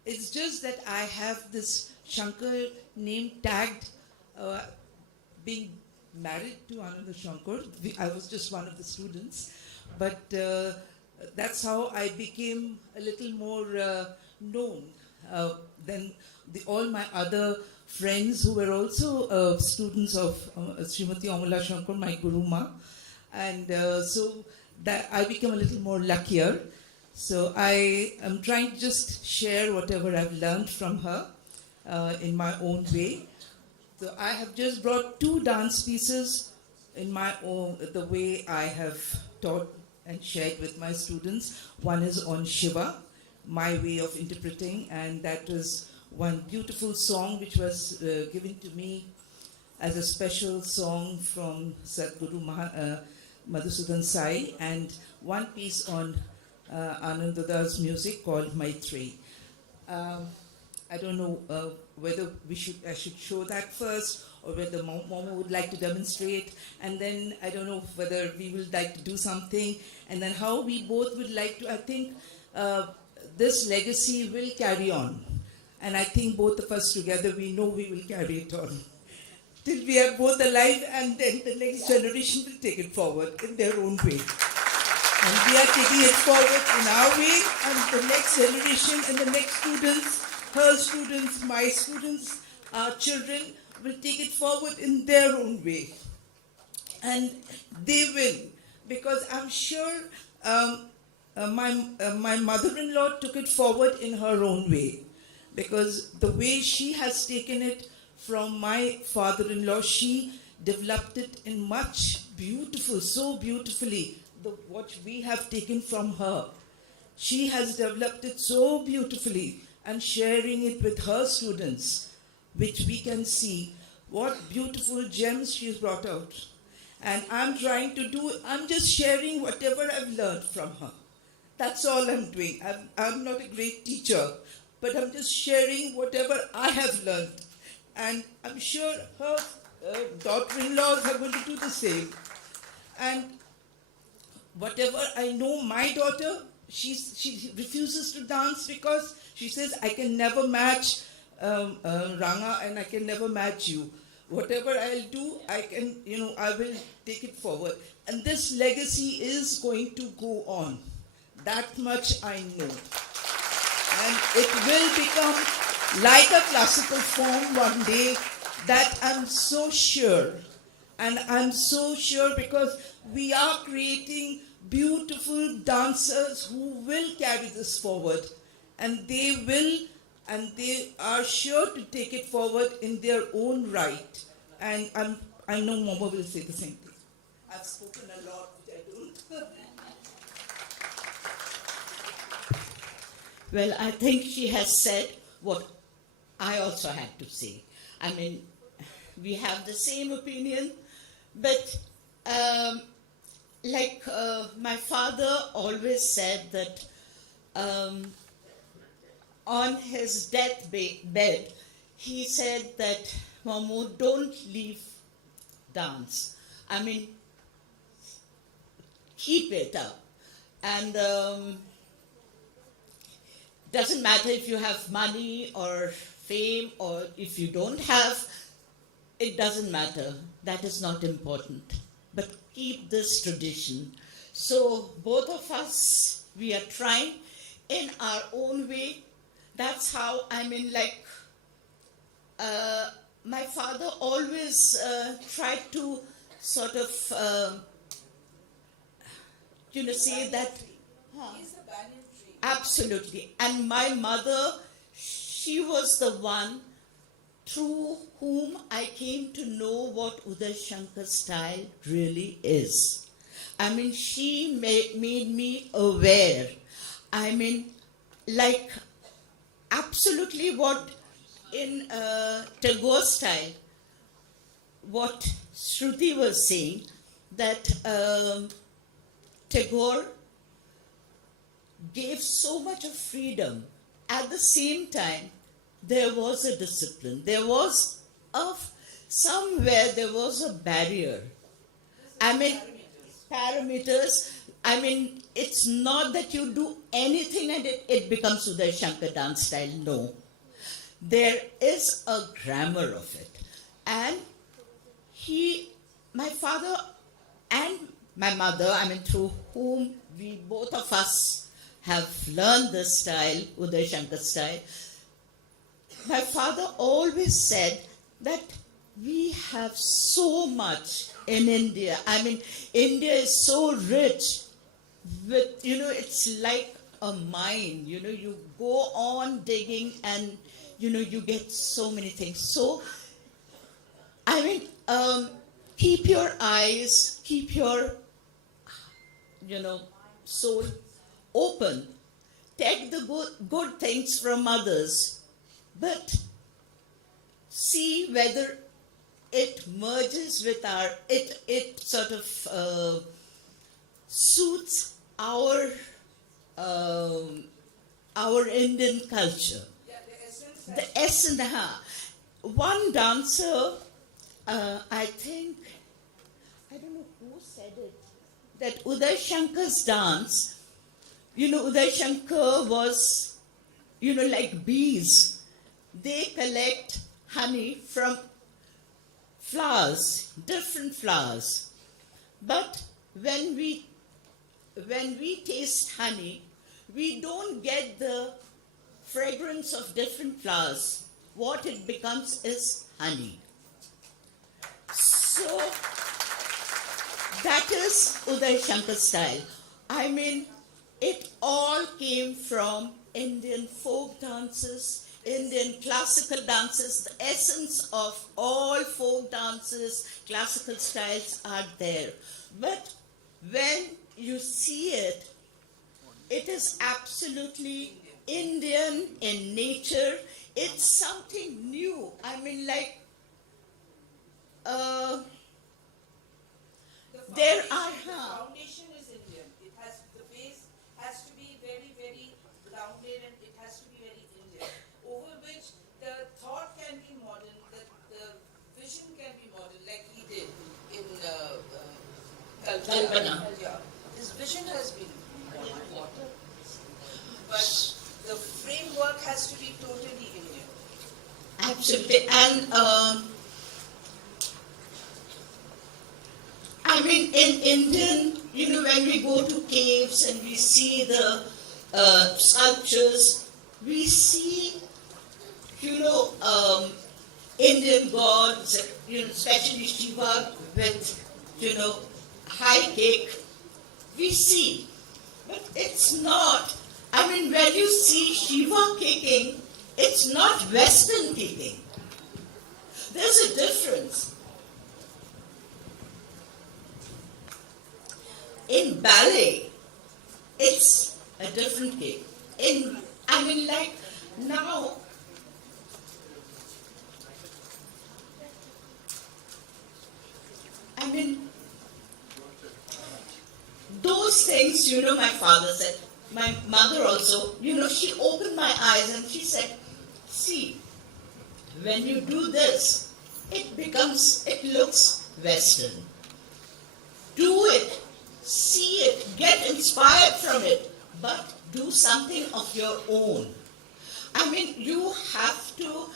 it's just that I have this Shankar name tagged, being married to Ananda Shankar. I was just one of the students. But that's how I became a little more known than all my other friends who were also students of Srimati Amala Shankar, my Guru Ma. And so that I became a little more luckier. So I am trying to just share whatever I've learned from her in my own way. So I have just brought two dance pieces in my own, the way I have taught and shared with my students. One is on Shiva, my way of interpreting, and that is one beautiful song which was given to me as a special song from Sadhguru Madhusudan Sai, and one piece on Anandada's music called Maitri. I don't know whether I should show that first, or whether Mama would like to demonstrate, and then I don't know whether we would like to do something, and then how we both would like to. I think this legacy will carry on, and I think both of us together, we know we will carry it on till we are both alive, and then the next generation will take it forward in their own way. And we are taking it forward in our way, and the next generation and the next students, her students, my students, our children will take it forward in their own way. And they will, because I'm sure my mother-in-law took it forward in her own way, because the way she has taken it from my father-in-law, she developed it in much beautiful, so beautifully, what we have taken from her. She has developed it so beautifully and sharing it with her students, which we can see what beautiful gems she's brought out. And I'm just sharing whatever I've learned from her. That's all I'm doing. I'm not a great teacher, but I'm just sharing whatever I have learned. And I'm sure her daughter-in-laws are going to do the same. And whatever I know, my daughter, she refuses to dance because she says, I can never match Ranga, and I can never match you. Whatever I'll do, I will take it forward. And this legacy is going to go on. That much I know. And it will become like a classical form one day, that I'm so sure. And I'm so sure because we are creating beautiful dancers who will carry this forward. And they are sure to take it forward in their own right. And I know Mama will say the same thing. I've spoken a lot, which I don't. Well, I think she has said what I also had to say. I mean, we have the same opinion, but my father always said that on his deathbed, he said that, Mamu, don't leave dance. I mean, keep it up. And doesn't matter if you have money or fame, or if you don't have, it doesn't matter. That is not important. But keep this tradition. So both of us, we are trying in our own way. That's how, my father always tried to sort of, say that. Absolutely. And my mother, she was the one through whom I came to know what Uday Shankar style really is. I mean, she made me aware. I mean, like absolutely what in Tagore style, what Shruti was saying, that Tagore gave so much of freedom. At the same time, there was a discipline. There was somewhere there was a barrier. I mean, parameters. I mean, it's not that you do anything and it becomes Uday Shankar dance style. No. There is a grammar of it. And my father and my mother, through whom we both of us have learned this style, Uday Shankar style, my father always said that we have so much in India. I mean, India is so rich with, it's like a mine. You go on digging and, you get so many things. So, keep your eyes, keep your, soul open. Take the good things from others, but see whether it merges with it sort of suits our Indian culture. The essence. One dancer, I think, I don't know who said it, that Uday Shankar's dance, Uday Shankar was, like bees. They collect honey from flowers, different flowers. But when we taste honey, we don't get the fragrance of different flowers. What it becomes is honey. So that is Uday Shankar style. I mean, it all came from Indian folk dances, Indian classical dances. The essence of all folk dances, classical styles are there. But when you see it, it is absolutely Indian in nature. It's something new. I mean, like, there are... The foundation is Indian. The base has to be very, very grounded, and it has to be very Indian. Over which the thought can be modern, the vision can be modern, like he did in Kalpana. Yeah. His vision has been modern. But the framework has to be totally Indian. Absolutely. And I mean, in Indian, when we go to caves and we see the sculptures, we see, Indian gods, especially Shiva with, high kick. We see. But it's not. I mean, when you see Shiva kicking, it's not Western kicking. There's a difference. In ballet, it's a different kick. Now, those things, my father said, my mother also, she opened my eyes and she said, see, when you do this, it looks Western. Do it, see it, get inspired from it, but do something of your own. I mean, you have to,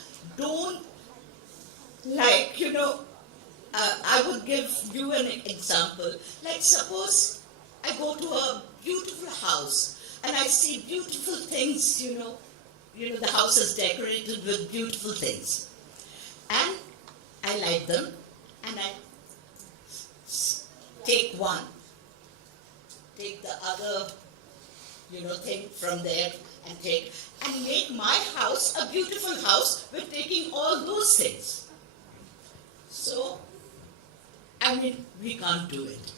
I would give you an example. Like, suppose I go to a beautiful house and I see beautiful things, the house is decorated with beautiful things. And I like them and I take one, take the other, thing from there and make my house a beautiful house with taking all those things. So, we can't do it.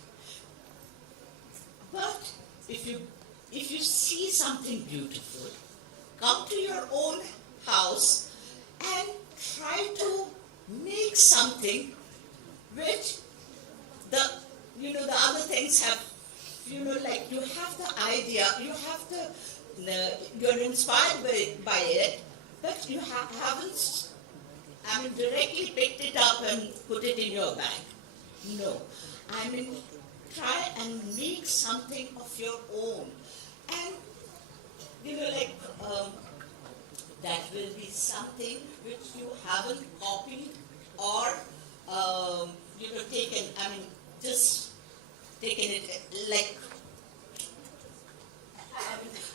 But if you see something beautiful, come to your own house and try to make something which the other things have, you have the idea, you're inspired by it, but you haven't, directly picked it up and put it in your bag. No. Try and make something of your own. And, that will be something which you haven't copied or, taken, just taken it like,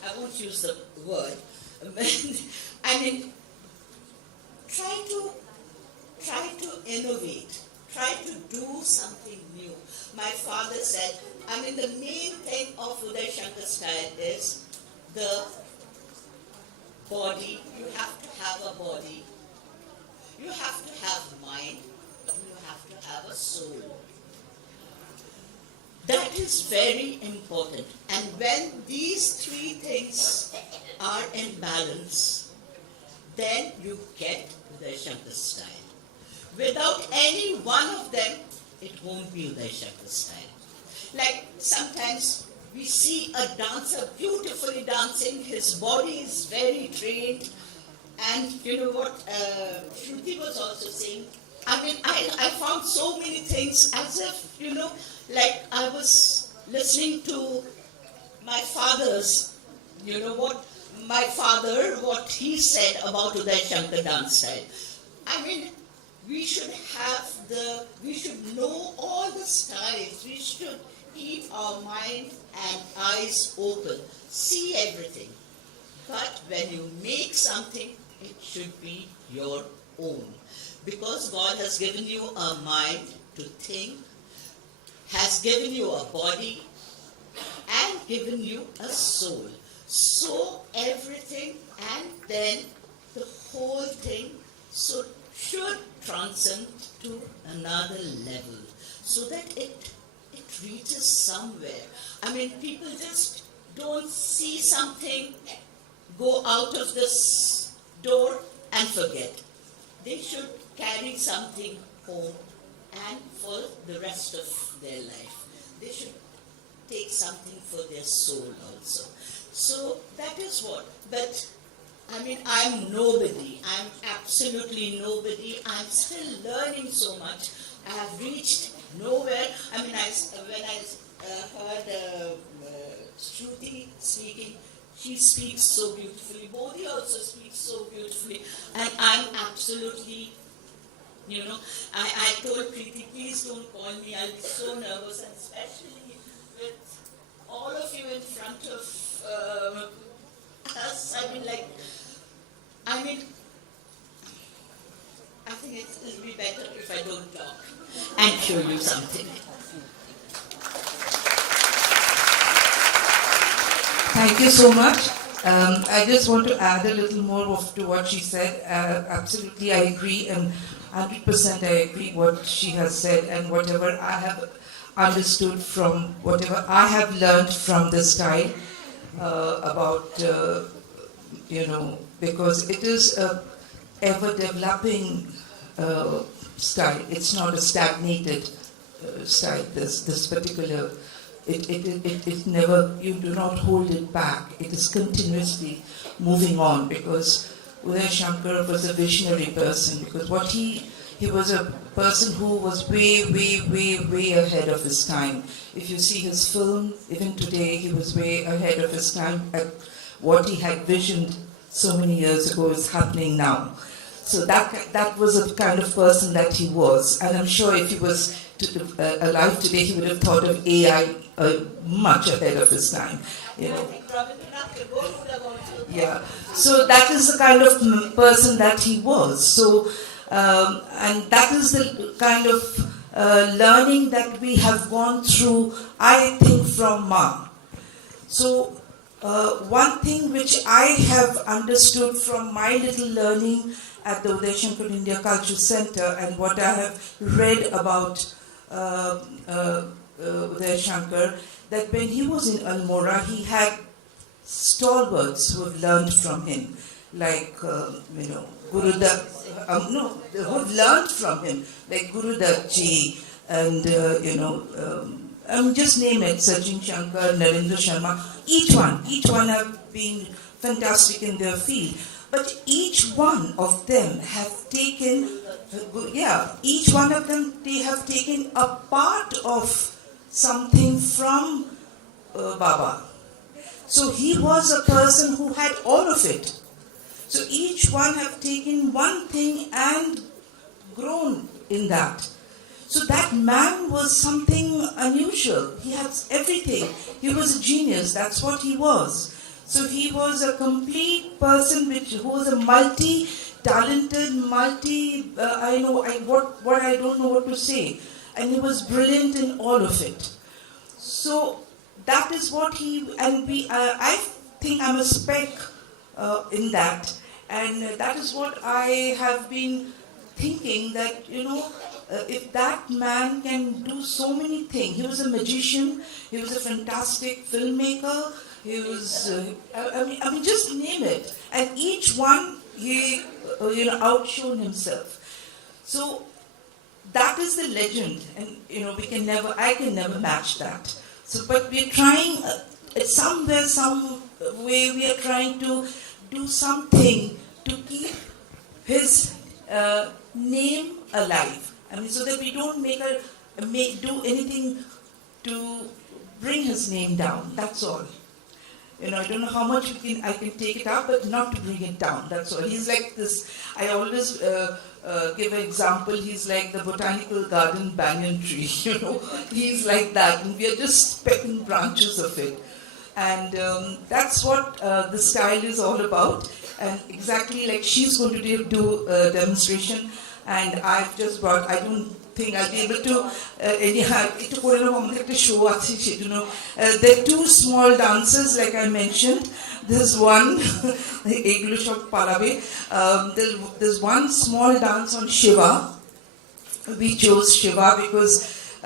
I won't use the word. Try to innovate. Try to do something new. My father said, the main thing of Uday Shankar style is the body. You have to have a body. You have to have mind. You have to have a soul. That is very important. And when these three things are in balance, then you get Uday Shankar style. Without any one of them, it won't be Uday Shankar style. Like sometimes we see a dancer beautifully dancing, his body is very trained, and you know what Shruti was also saying. I mean, I found so many things as if, you know, like I was listening to my father's, you know what he said about Uday Shankar dance style. I mean, we should know all the styles. We should keep our mind and eyes open, see everything. But when you make something, it should be your own. Because God has given you a mind to think, has given you a body, and given you a soul. So everything and then the whole thing should transcend to another level so that it reaches somewhere. I mean, people just don't see something, go out of this door and forget. They should carry something home and for the rest of their life. They should take something for their soul also. So that is what. But I mean, I'm nobody. I'm absolutely nobody. I'm still learning so much. I have reached nowhere. I mean, when I heard Shruti speaking, she speaks so beautifully. Bodhi also speaks so beautifully. And I'm absolutely, you know, I told Priti, please don't call me. I'll be so nervous, and especially with all of you in front of us. I think it'll be better if I don't talk and show you something. Thank you so much. I just want to add a little more to what she said. Absolutely, I agree, and 100% I agree what she has said, and whatever I have understood from whatever I have learned from the style about, because it is a ever-developing style. It's not a stagnated style. This particular. It never, you do not hold it back. It is continuously moving on, because Uday Shankar was a visionary person, because he was a person who was way ahead of his time. If you see his film, even today, he was way ahead of his time. What he had visioned so many years ago is happening now. So that was the kind of person that he was. And I'm sure if he was alive today, he would have thought of AI much ahead of his time. You know. Yeah. So that is the kind of person that he was. So, and that is the kind of learning that we have gone through, I think, from Ma. So, one thing which I have understood from my little learning at the Uday Shankar India Cultural Center, and what I have read about Uday Shankar, that when he was in Almora, he had stalwarts who have learned from him, like Gurudat, who have learned from him, like Gurudat ji, and just name it, Sachin Shankar, Narendra Sharma. Each one have been fantastic in their field. But each one of them have taken, they have taken a part of something from Baba. So he was a person who had all of it. So each one have taken one thing and grown in that. So that man was something unusual. He had everything. He was a genius. That's what he was. So he was a complete person who was a multi-talented, I don't know what to say. And he was brilliant in all of it. So that is what I think I'm a speck in that. And that is what I have been thinking, that, if that man can do so many things. He was a magician, he was a fantastic filmmaker, he was, just name it. And each one, he, outshone himself. So that is the legend, and I can never match that. So, but we're trying, some way we are trying to do something to keep his name alive. I mean, so that we don't do anything to bring his name down. That's all. I don't know how much I can take it up, but not to bring it down. That's all. He's like this. I always give an example. He's like the botanical garden banyan tree. He's like that, and we are just pecking branches of it. And that's what the style is all about. And exactly like she's going to do a demonstration, and I've just brought. I don't think I'll be able to. There are two small dances, like I mentioned. There's one. There's one small dance on Shiva. We chose Shiva because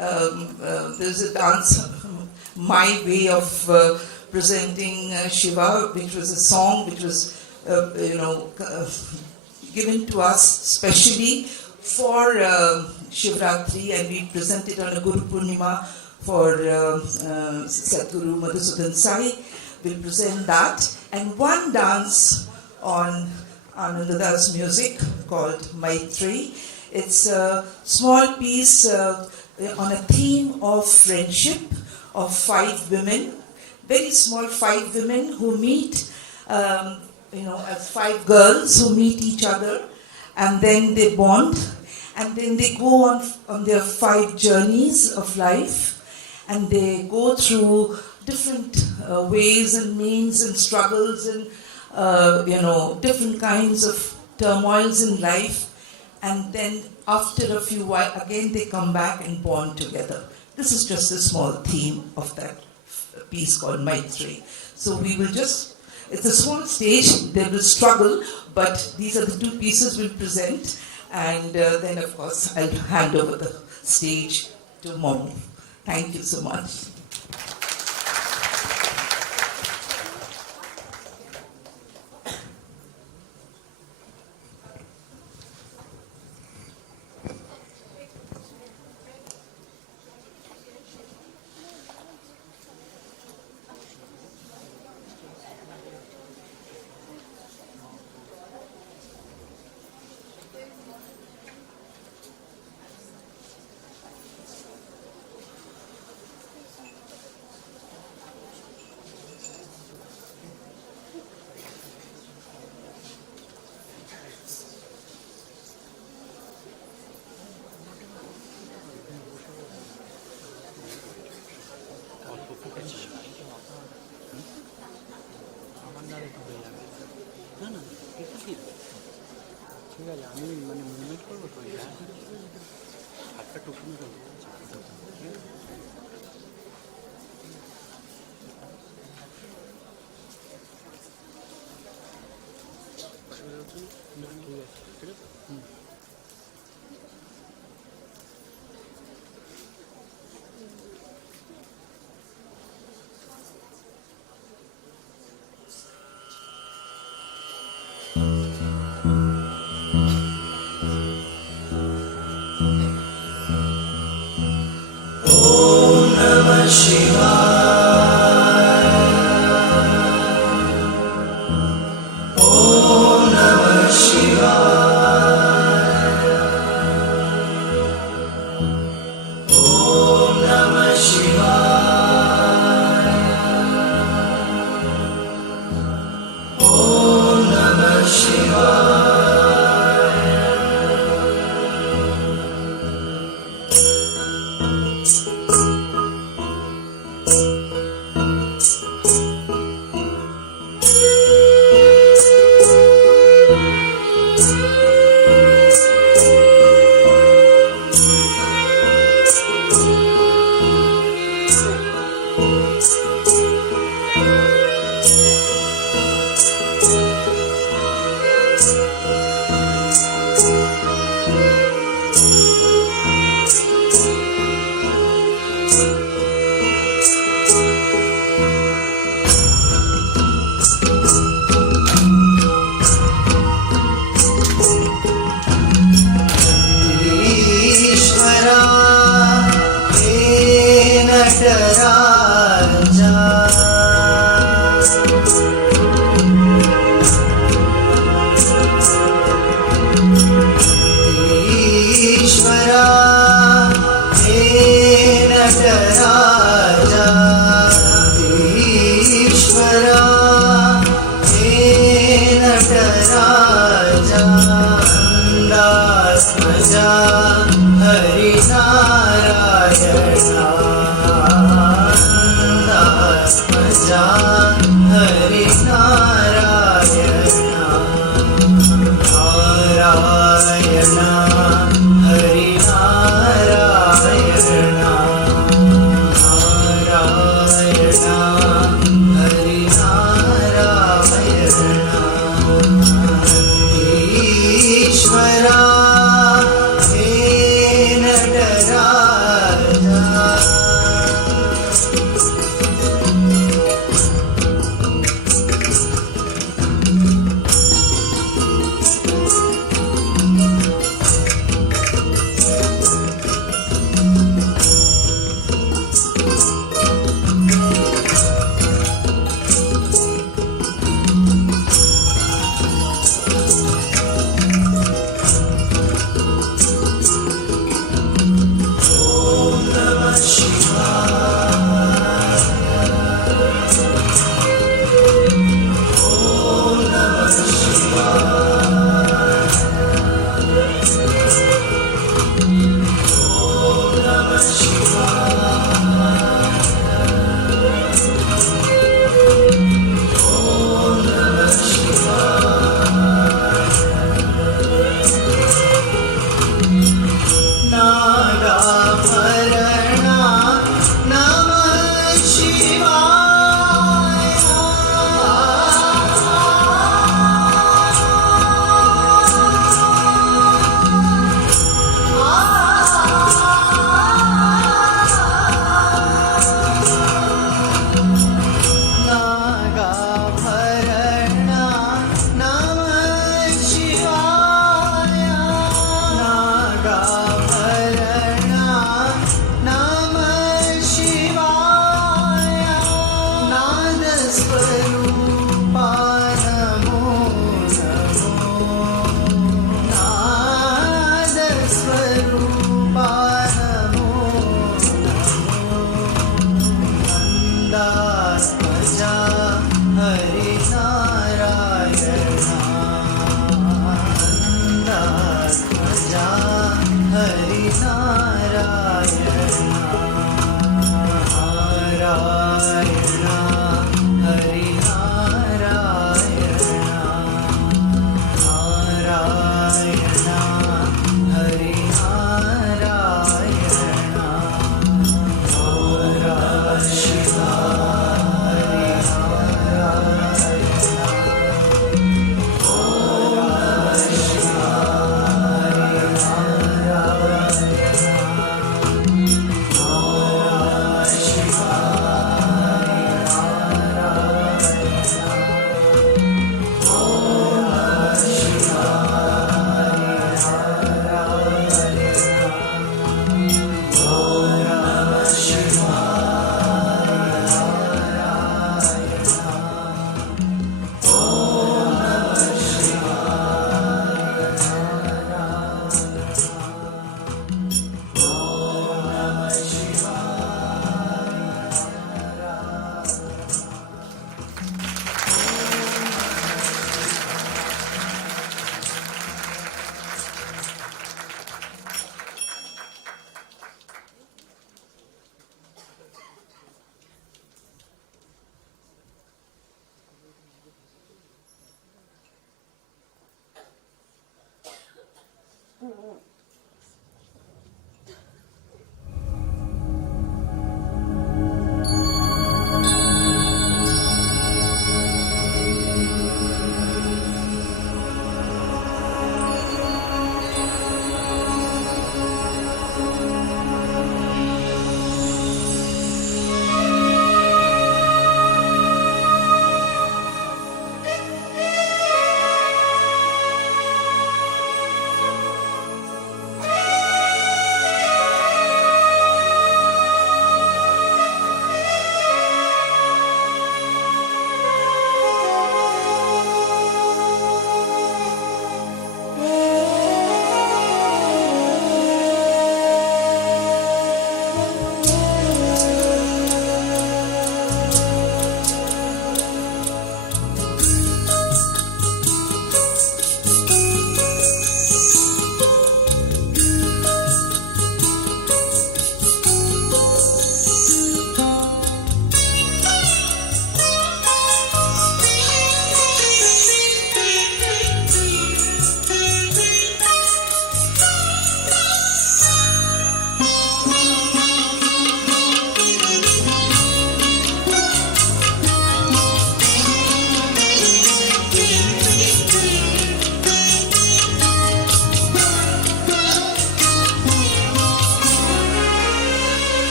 there's a dance, my way of presenting Shiva, which was a song which was given to us specially for Shivratri, and we presented on a Guru Purnima for Sadhguru Madhusudan Sai. We'll present that, and one dance on Anandada's music called Maitri. It's a small piece on a theme of friendship of 5 women, very small 5 women who meet, as 5 girls who meet each other, and then they bond, and then they go on their 5 journeys of life, and they go through different ways and means and struggles and different kinds of turmoils in life, and then after a few while again they come back and bond together. This is just a small theme of that piece called Maitri. So we will just, it's a small stage, they will struggle, but these are the 2 pieces we'll present, and then of course I'll hand over the stage to Momo. Thank you so much.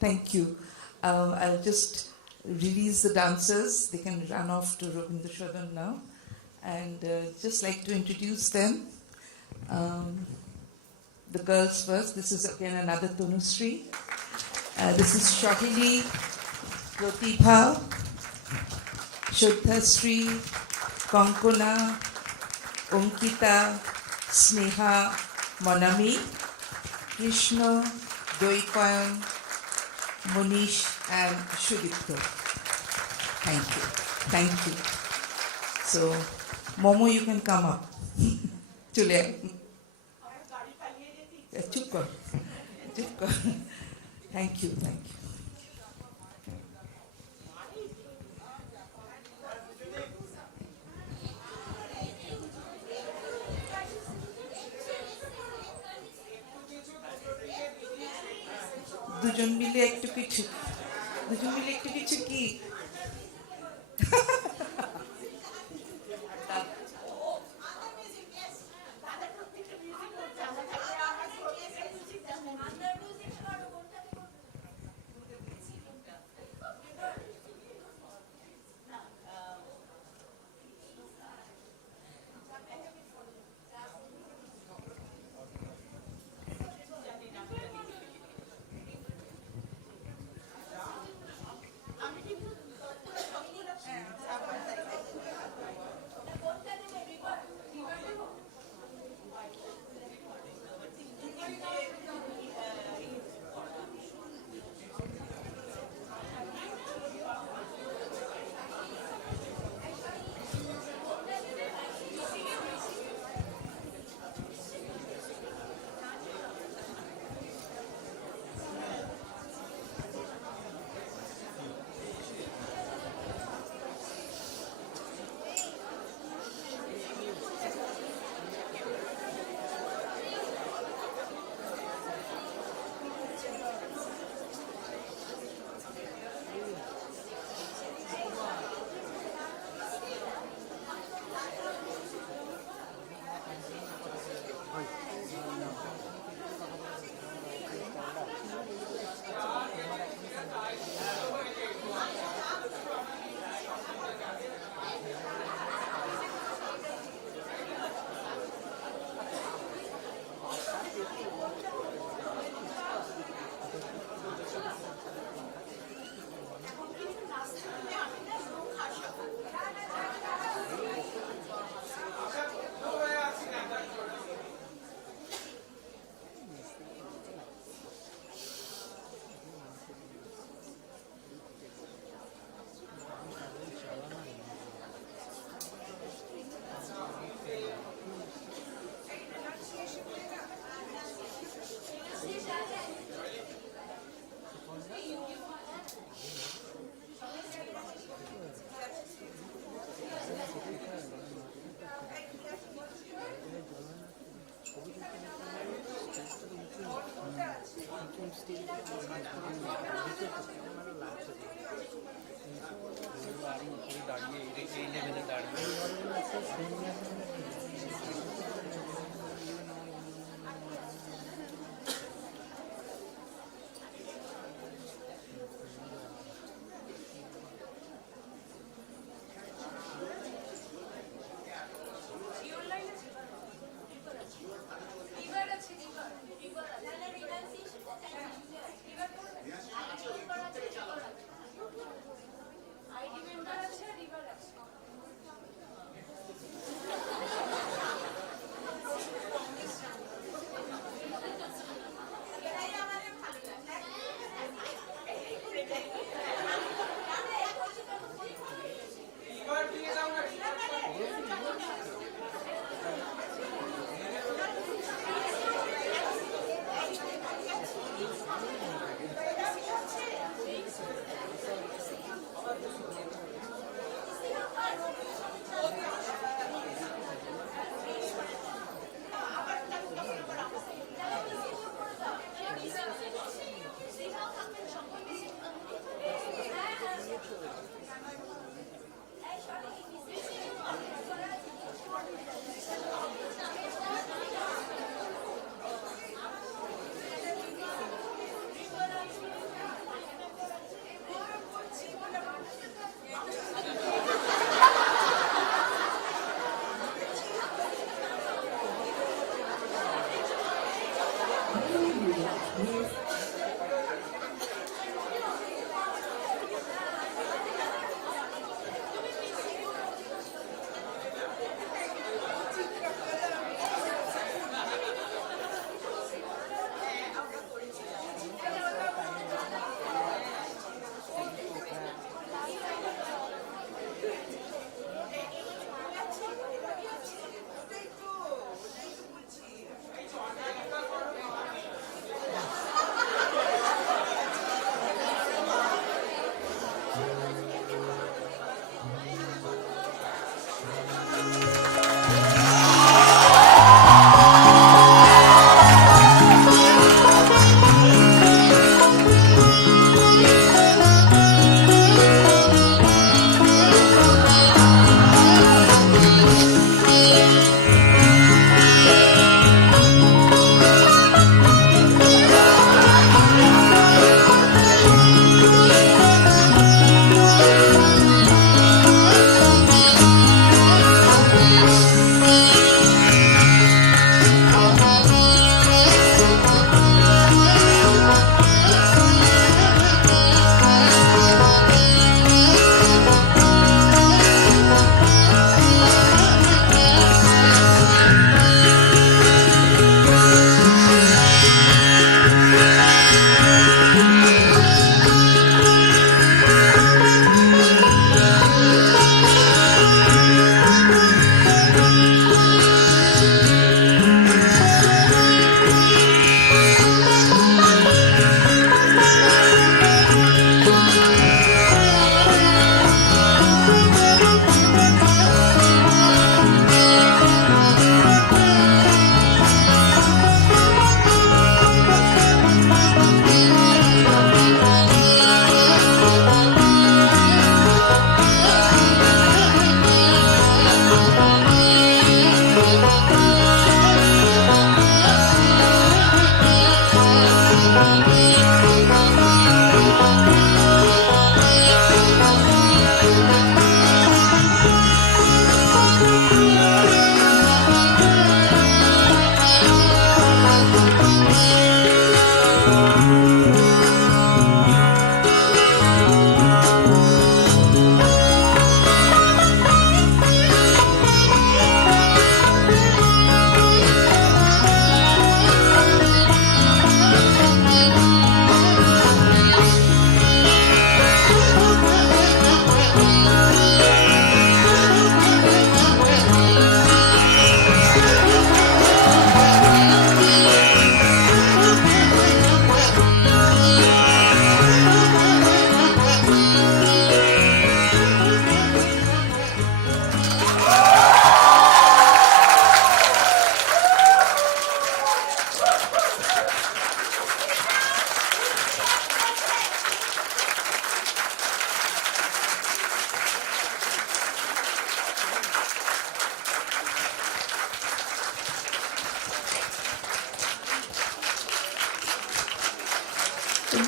Thank you. I'll just release the dancers. They can run off to Rabindranath now. And just like to introduce them. The girls first. This is again another Tanusree. This is Shahili, Pratibha, Sri, Konkona, Onkita, Sneha, Monami, Krishna, Doikoyan, Monish, and Shudipto. Thank you. Thank you. So, Momo, you can come up. Chule. Chup kar. Chup kar. Thank you. Thank you. দুজন মিলে একটু কিছু কি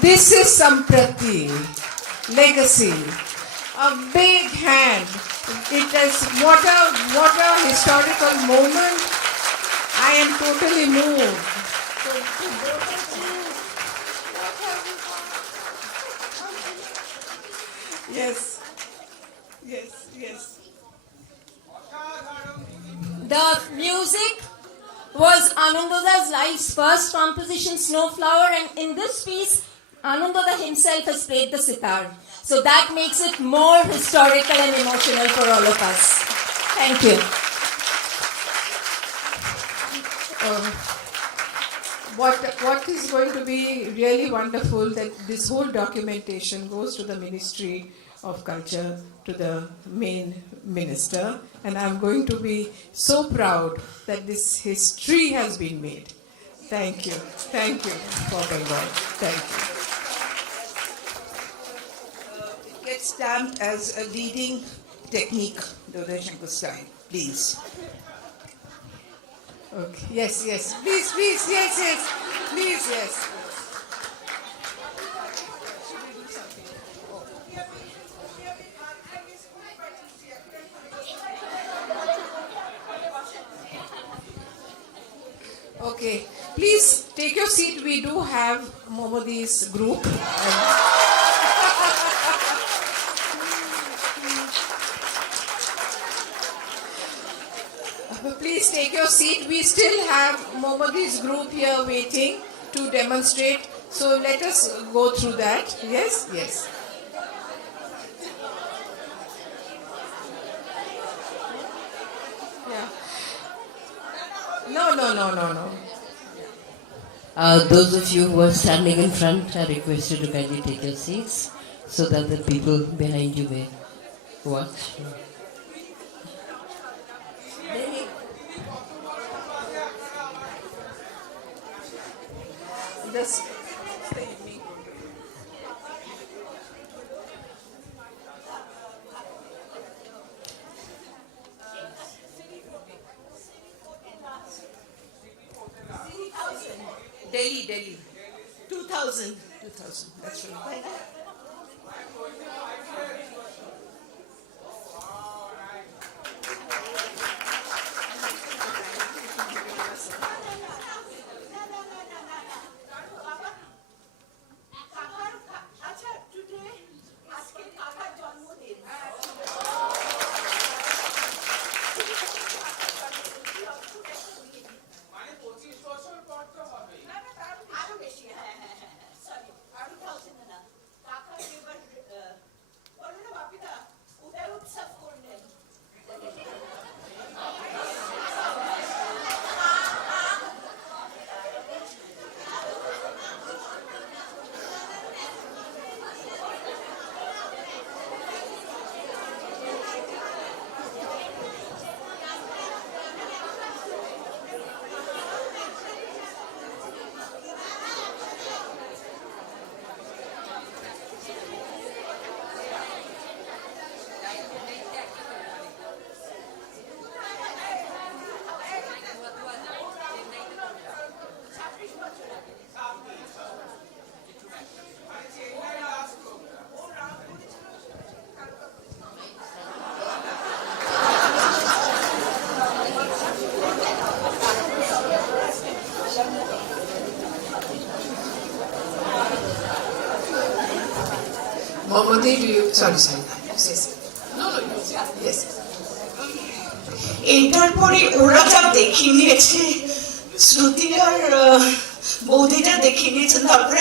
This is SAMPRATTI, Legacy. A big hand. It is what a historical moment. I am totally moved. So, to both of you, what have you got? Yes. Yes, yes. The music was Anandada's life's first composition, Snowflower, and in this piece, Anandada himself has played the sitar. So that makes it more historical and emotional for all of us. Thank you. What is going to be really wonderful that this whole documentation goes to the Ministry of Culture, to the main minister, and I'm going to be so proud that this history has been made. Thank you for Bengal. Thank you. It gets stamped as a leading technique, the Uday Shankar style, please. Okay. Yes. Please. Yes. Please. Yes. Okay, please take your seat. We do have Momodi's group. Please take your seat. We still have Momodi's group here waiting to demonstrate. So let us go through that. Yes? Yes. Yeah. No. Those of you who are standing in front are requested to kindly take your seats so that the people behind you may watch. Just Delhi. 2000. That's right. Momodi, do you? Sorry. No. Yes. এইটার পরে ওরা যা দেখিয়ে নিয়েছে, শ্রুতি আর বৌদিটা দেখিয়ে নিয়েছেন, তারপরে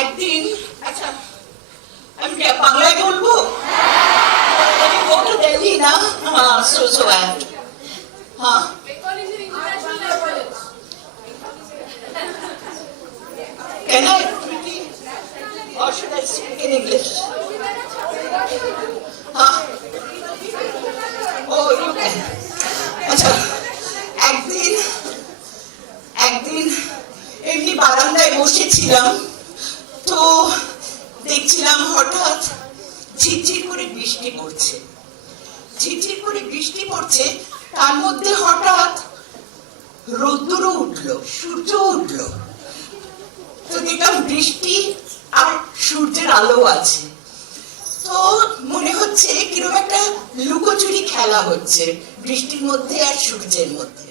একদিন, আচ্ছা আমি বাংলায় বলবো, আমি বলতে দিল্লি না, সো হ্যাঁ Can I, Priti, or should I speak in English? Huh? Oh, you can. আচ্ছা, একদিন এমনি বারান্দায় বসেছিলাম, তো দেখছিলাম হঠাৎ ঝিরঝির করে বৃষ্টি পড়ছে, তার মধ্যে হঠাৎ রোদ্দুর উঠলো, সূর্য উঠলো, তো দেখলাম বৃষ্টি আর সূর্যের আলো আছে, তো মনে হচ্ছে কিরকম একটা লুকোচুরি খেলা হচ্ছে বৃষ্টির মধ্যে আর সূর্যের মধ্যে।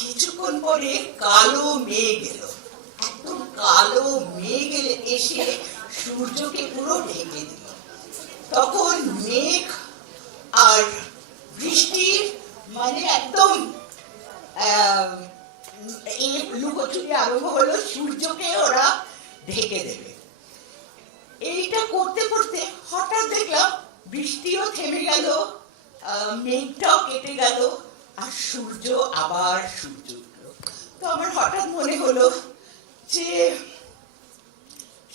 কিছুক্ষণ পরে কালো মেঘ এলো, একদম কালো মেঘ এসে সূর্যকে পুরো ঢেকে দিল। তখন মেঘ আর বৃষ্টির মানে একদম এই লুকোচুরি আরম্ভ হলো, সূর্যকে ওরা ঢেকে দেবে। এইটা করতে করতে হঠাৎ দেখলাম বৃষ্টিও থেমে গেল, মেঘটাও কেটে গেল, আর আবার সূর্য উঠলো। তো আমার হঠাৎ মনে হলো যে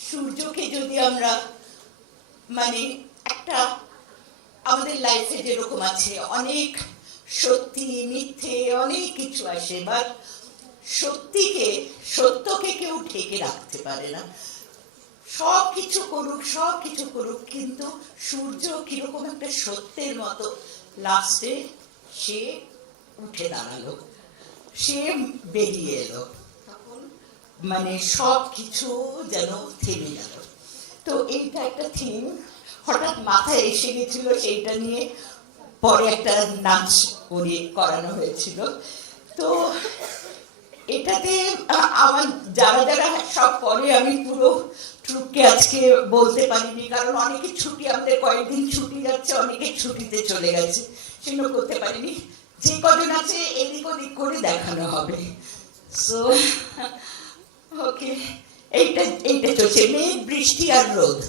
সূর্যকে যদি আমরা মানে একটা আমাদের লাইফে যেরকম আছে অনেক সত্যি মিথ্যে অনেক কিছু আসে, বাট সত্যকে কেউ ঢেকে রাখতে পারে না। সব কিছু করুক, কিন্তু সূর্য কিরকম একটা সত্যের মতো লাস্টে সে উঠে দাঁড়ালো, সে বেরিয়ে এলো, তখন মানে সব কিছু যেন থেমে গেল। তো এইটা একটা থিম। হঠাৎ মাথায় এসে গেছিল, সেইটা নিয়ে পরে একটা নাচ করানো হয়েছিল। তো এটাতে আমার যারা যারা সব পরে, আমি পুরো ট্রুপকে আজকে বলতে পারিনি, কারণ অনেকে ছুটি, আমাদের কয়েকদিন ছুটি যাচ্ছে, অনেকে ছুটিতে চলে গেছে, সেগুলো করতে পারিনি। যে কজন আছে এদিক ওদিক করে দেখানো হবে। সো ওকে, এইটা চলছে, মেঘ, বৃষ্টি আর রোদ।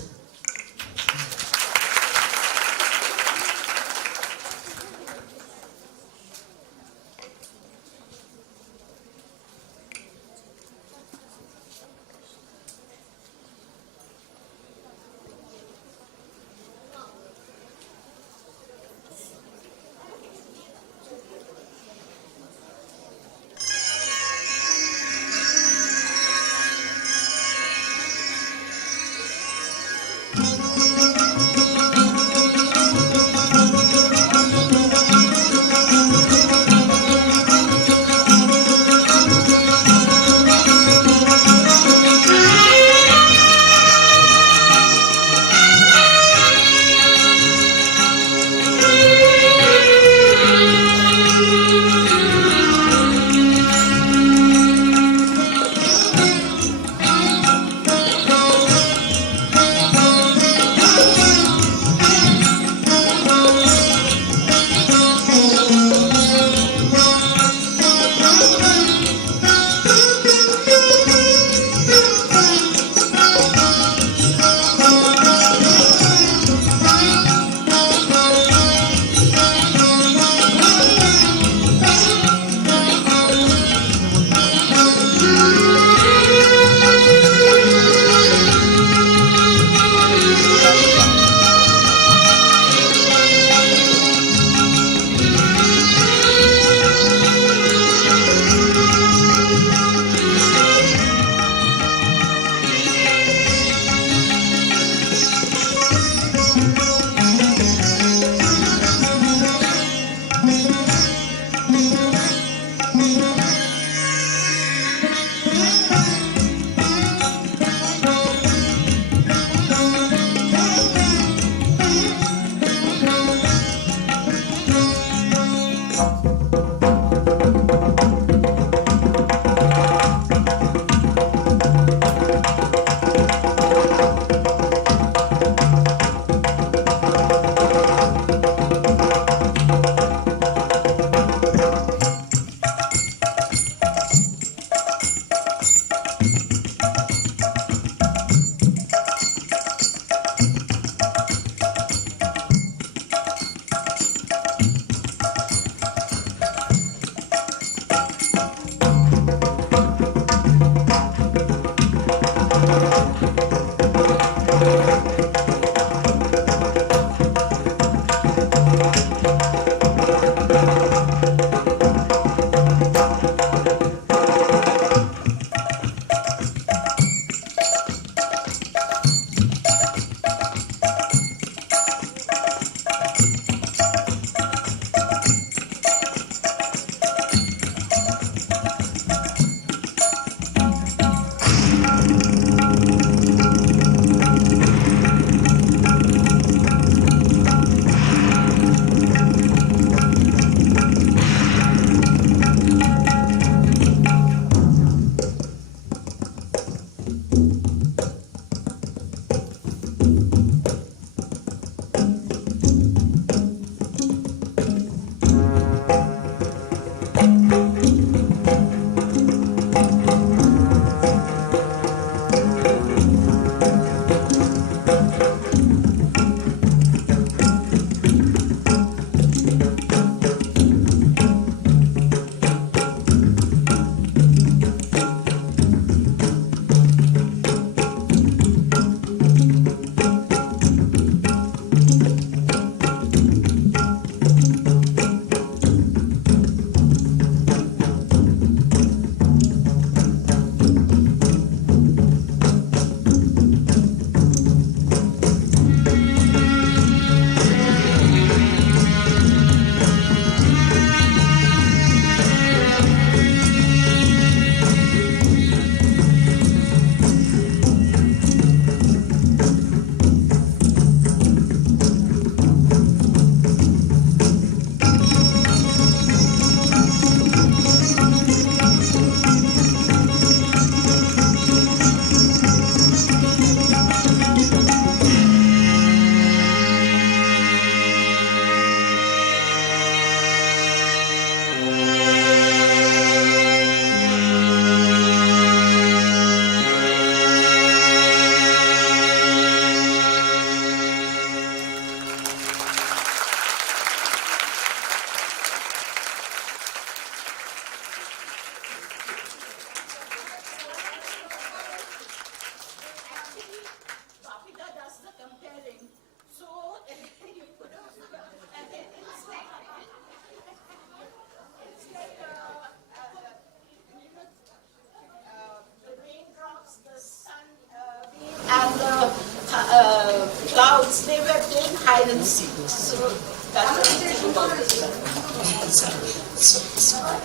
clouds, they were playing hide and seek. So that's what I think about it.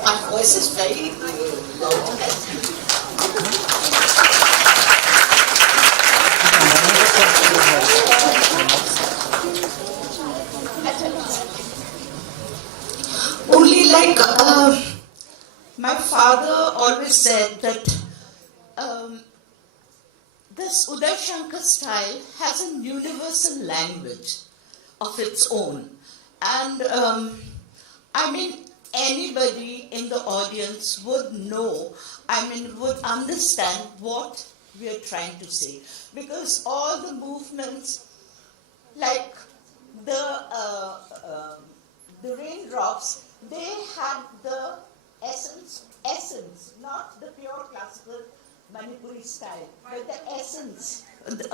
My voice is very only like my father always said that this Uday Shankar style has a universal language of its own. And I mean, anybody in the audience would know, would understand what we are trying to say. Because all the movements, like the raindrops, they had the essence, not the pure classical Manipuri style, but the essence, the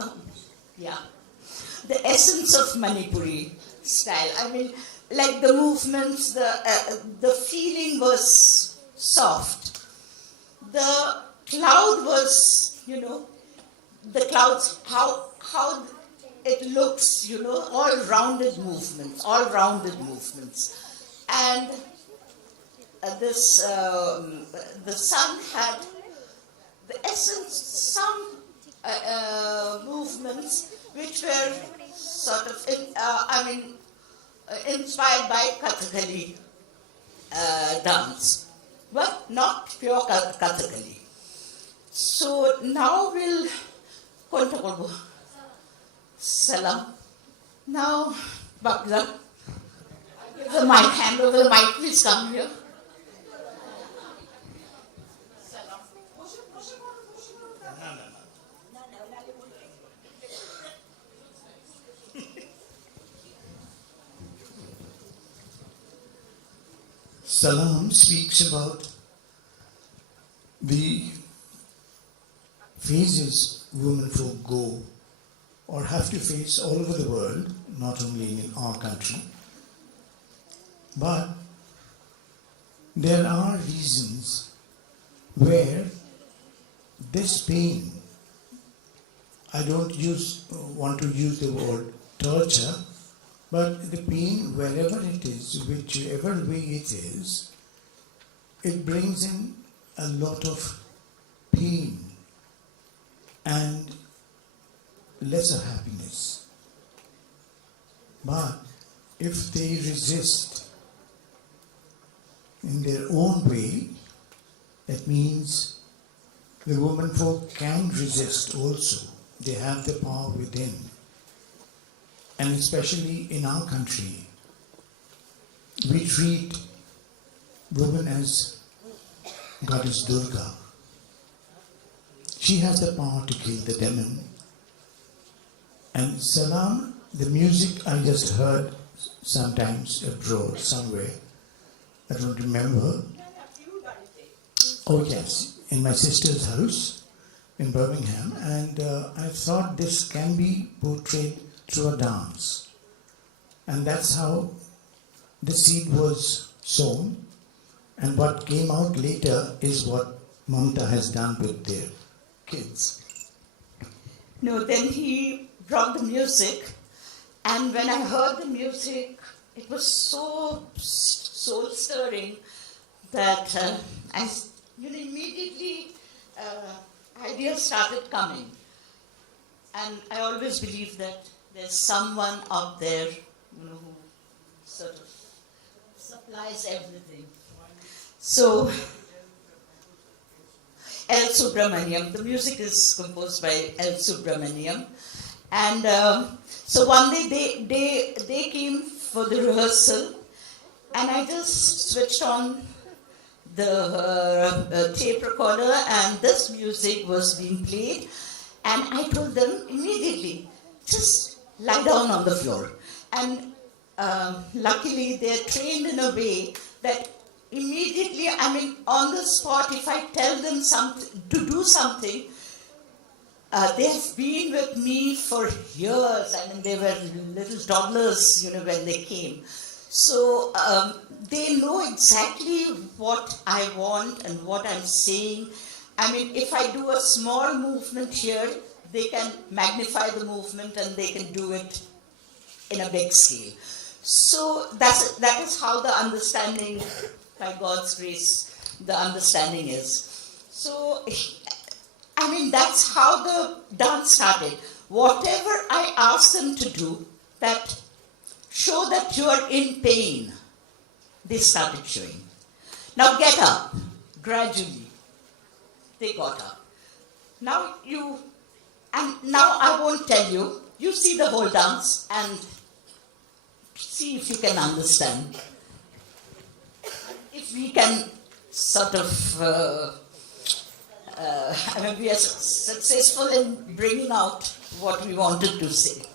essence of Manipuri style. I mean, like the movements, the feeling was soft. The cloud was, the clouds, how it looks, all rounded movements. And the sun had the essence, some movements which were sort of, inspired by Kathakali dance, but not pure Kathakali. So now we'll konta salam. Now, Bagla, the mic, hand over the mic, please come here. Salam speaks about the phases women folk go or have to face all over the world, not only in our country. But there are reasons where this pain, I don't want to use the word torture, but the pain, wherever it is, whichever way it is, it brings in a lot of pain and lesser happiness. But if they resist in their own way, that means the women folk can resist also. They have the power within. And especially in our country, we treat women as Goddess Durga. She has the power to kill the demon. And Salam, the music I just heard sometimes abroad, somewhere, I don't remember. Oh yes, in my sister's house in Birmingham, and I thought this can be portrayed through a dance. And that's how the seed was sown, and what came out later is what Mamata has done with their kids. No, then he brought the music, and when I heard the music, it was so soul-stirring that immediately ideas started coming. And I always believe that there's someone out there, who sort of supplies everything. So, L. Subramaniam, the music is composed by L. Subramaniam. And so one day they came for the rehearsal, and I just switched on the tape recorder, and this music was being played. And I told them immediately, just lie down on the floor. And luckily, they're trained in a way that immediately, on the spot, if I tell them to do something, they have been with me for years. They were little toddlers, when they came. So they know exactly what I want and what I'm saying. If I do a small movement here, they can magnify the movement and they can do it in a big scale. So that is how the understanding, by God's grace, the understanding is. So, I mean, that's how the dance started. Whatever I asked them to do, that show that you are in pain, they started showing. Now get up. Gradually, they got up. Now I won't tell you. You see the whole dance and see if you can understand. If we can sort of, I mean, we are successful in bringing out what we wanted to say.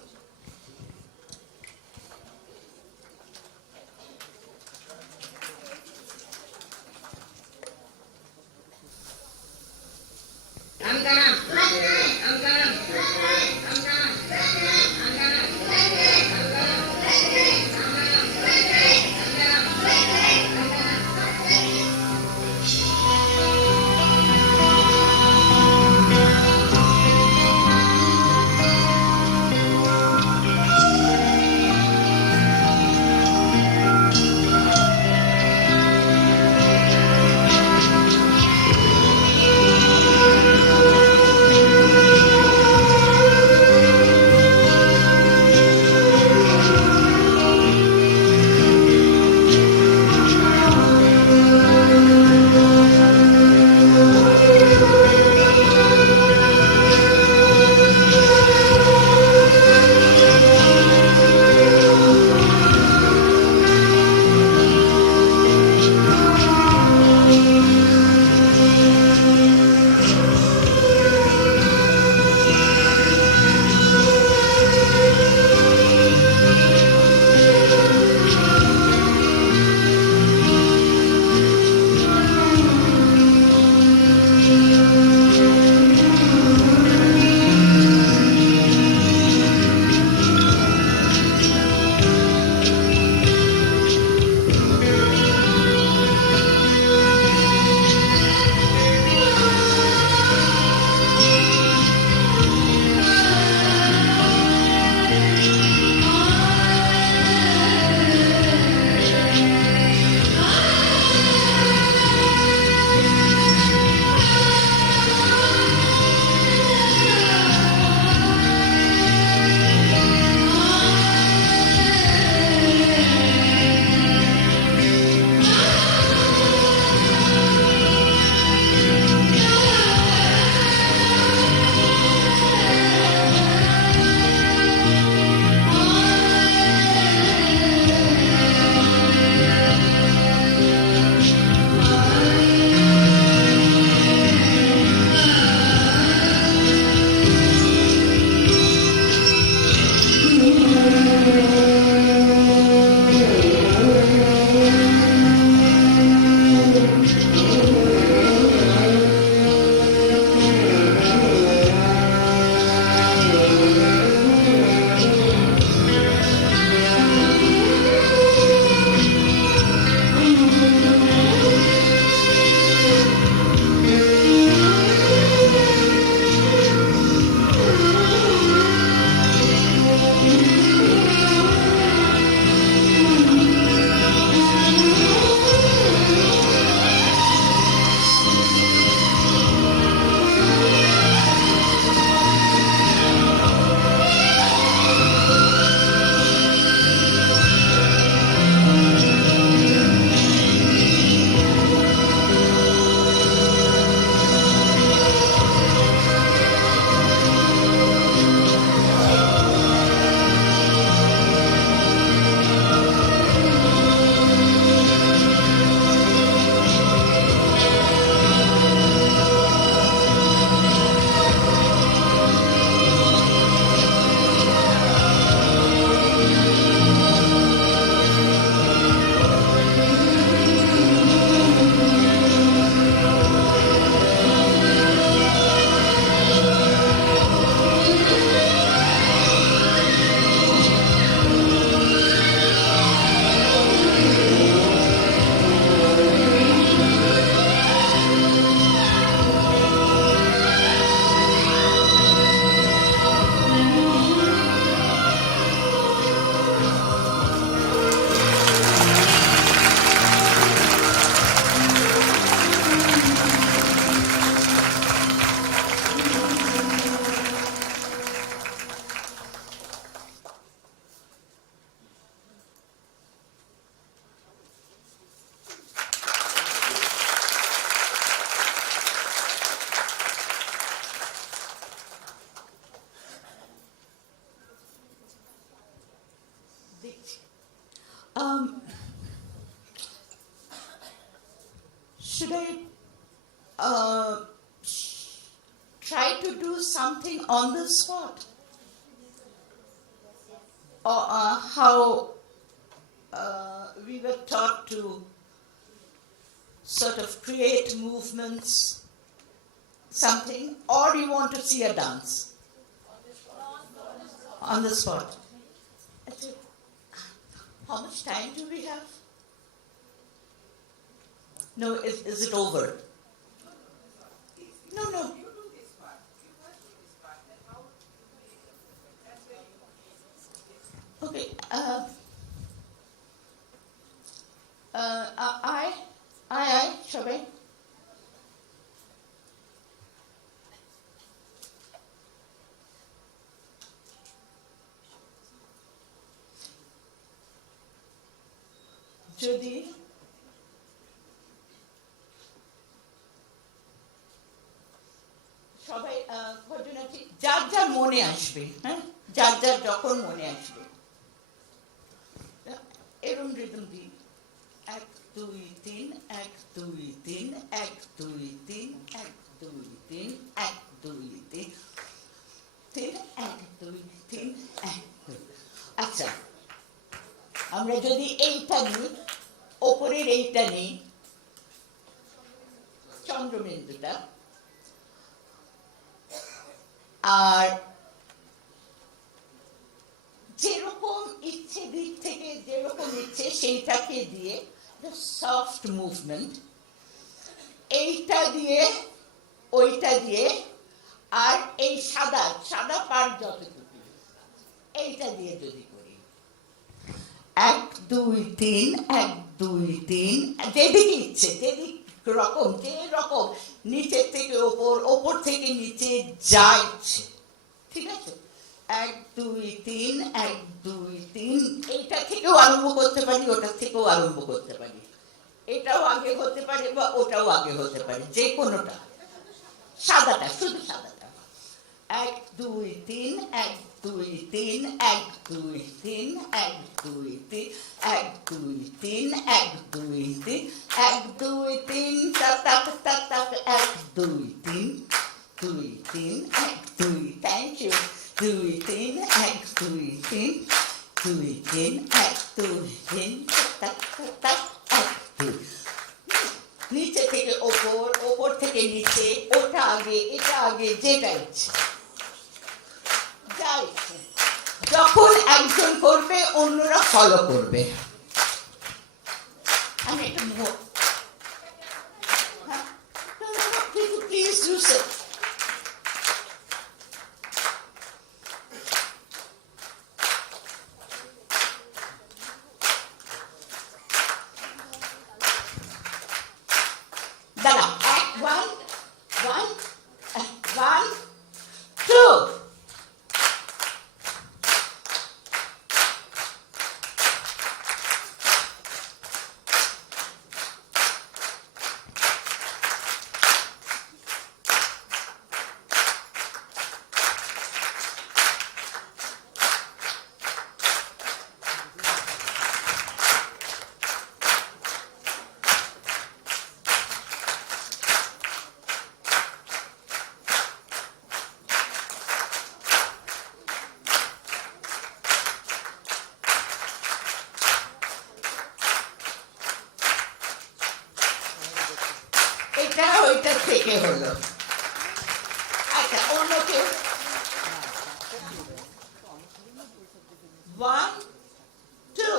Should I try to do something on the spot? Or how we were taught to sort of create movements, something, or do you want to see a dance? On the spot. I said, how much time do we have? No, is it over? No. Okay. I, সবাই যদি সবাই ঘটনাটি যার যার মনে আসবে, হ্যাঁ, যার যার যখন মনে আসবে এরম রিদম দিই, 1 2 3 1 2 3 1 2 3 1 2 3 1 2 3 1 2 3 1। আচ্ছা, আমরা যদি এইটা নিই, ওপরের এইটা নিই, চন্দ্রবিন্দুটা, আর যেরকম ইচ্ছে দিক থেকে যেরকম ইচ্ছে সেইটাকে দিয়ে সফট মুভমেন্ট, এইটা দিয়ে ওইটা দিয়ে, আর এই সাদা সাদা পার্ট যতটুকু এইটা দিয়ে যদি করি 1 2 3 1 2 3, যেদিকে ইচ্ছে, যেদিক রকম, যে রকম নিচের থেকে ওপর, ওপর থেকে নিচে যা ইচ্ছে, ঠিক আছে? 1 2 3 1 2 3, এইটা থেকেও আরম্ভ করতে পারি, ওটার থেকেও আরম্ভ করতে পারি, এটাও আগে হতে পারে বা ওটাও আগে হতে পারে, যে কোনোটা, সাদাটা, শুধু সাদাটা। 1 2 3 1 2 3 1 2 3 1 2 3 1 2 3 1 2 3 1 2 3 tak tak tak tak 1 2 3 2 3 1 2, thank you, 2 3 1 2 3 2 3 1 2 3 tak tak tak 1 2, নিচে থেকে ওপর, ওপর থেকে নিচে, ওটা আগে এটা আগে, যেটা ইচ্ছে যা ইচ্ছে। যখন একজন করবে অন্যরা ফলো করবে। আমি একটা প্লিজ ডু সো। দাঁড়া, 1 1 1 2। এটা ওইটা থেকে হলো। আচ্ছা, অন্য কেউ 1 2।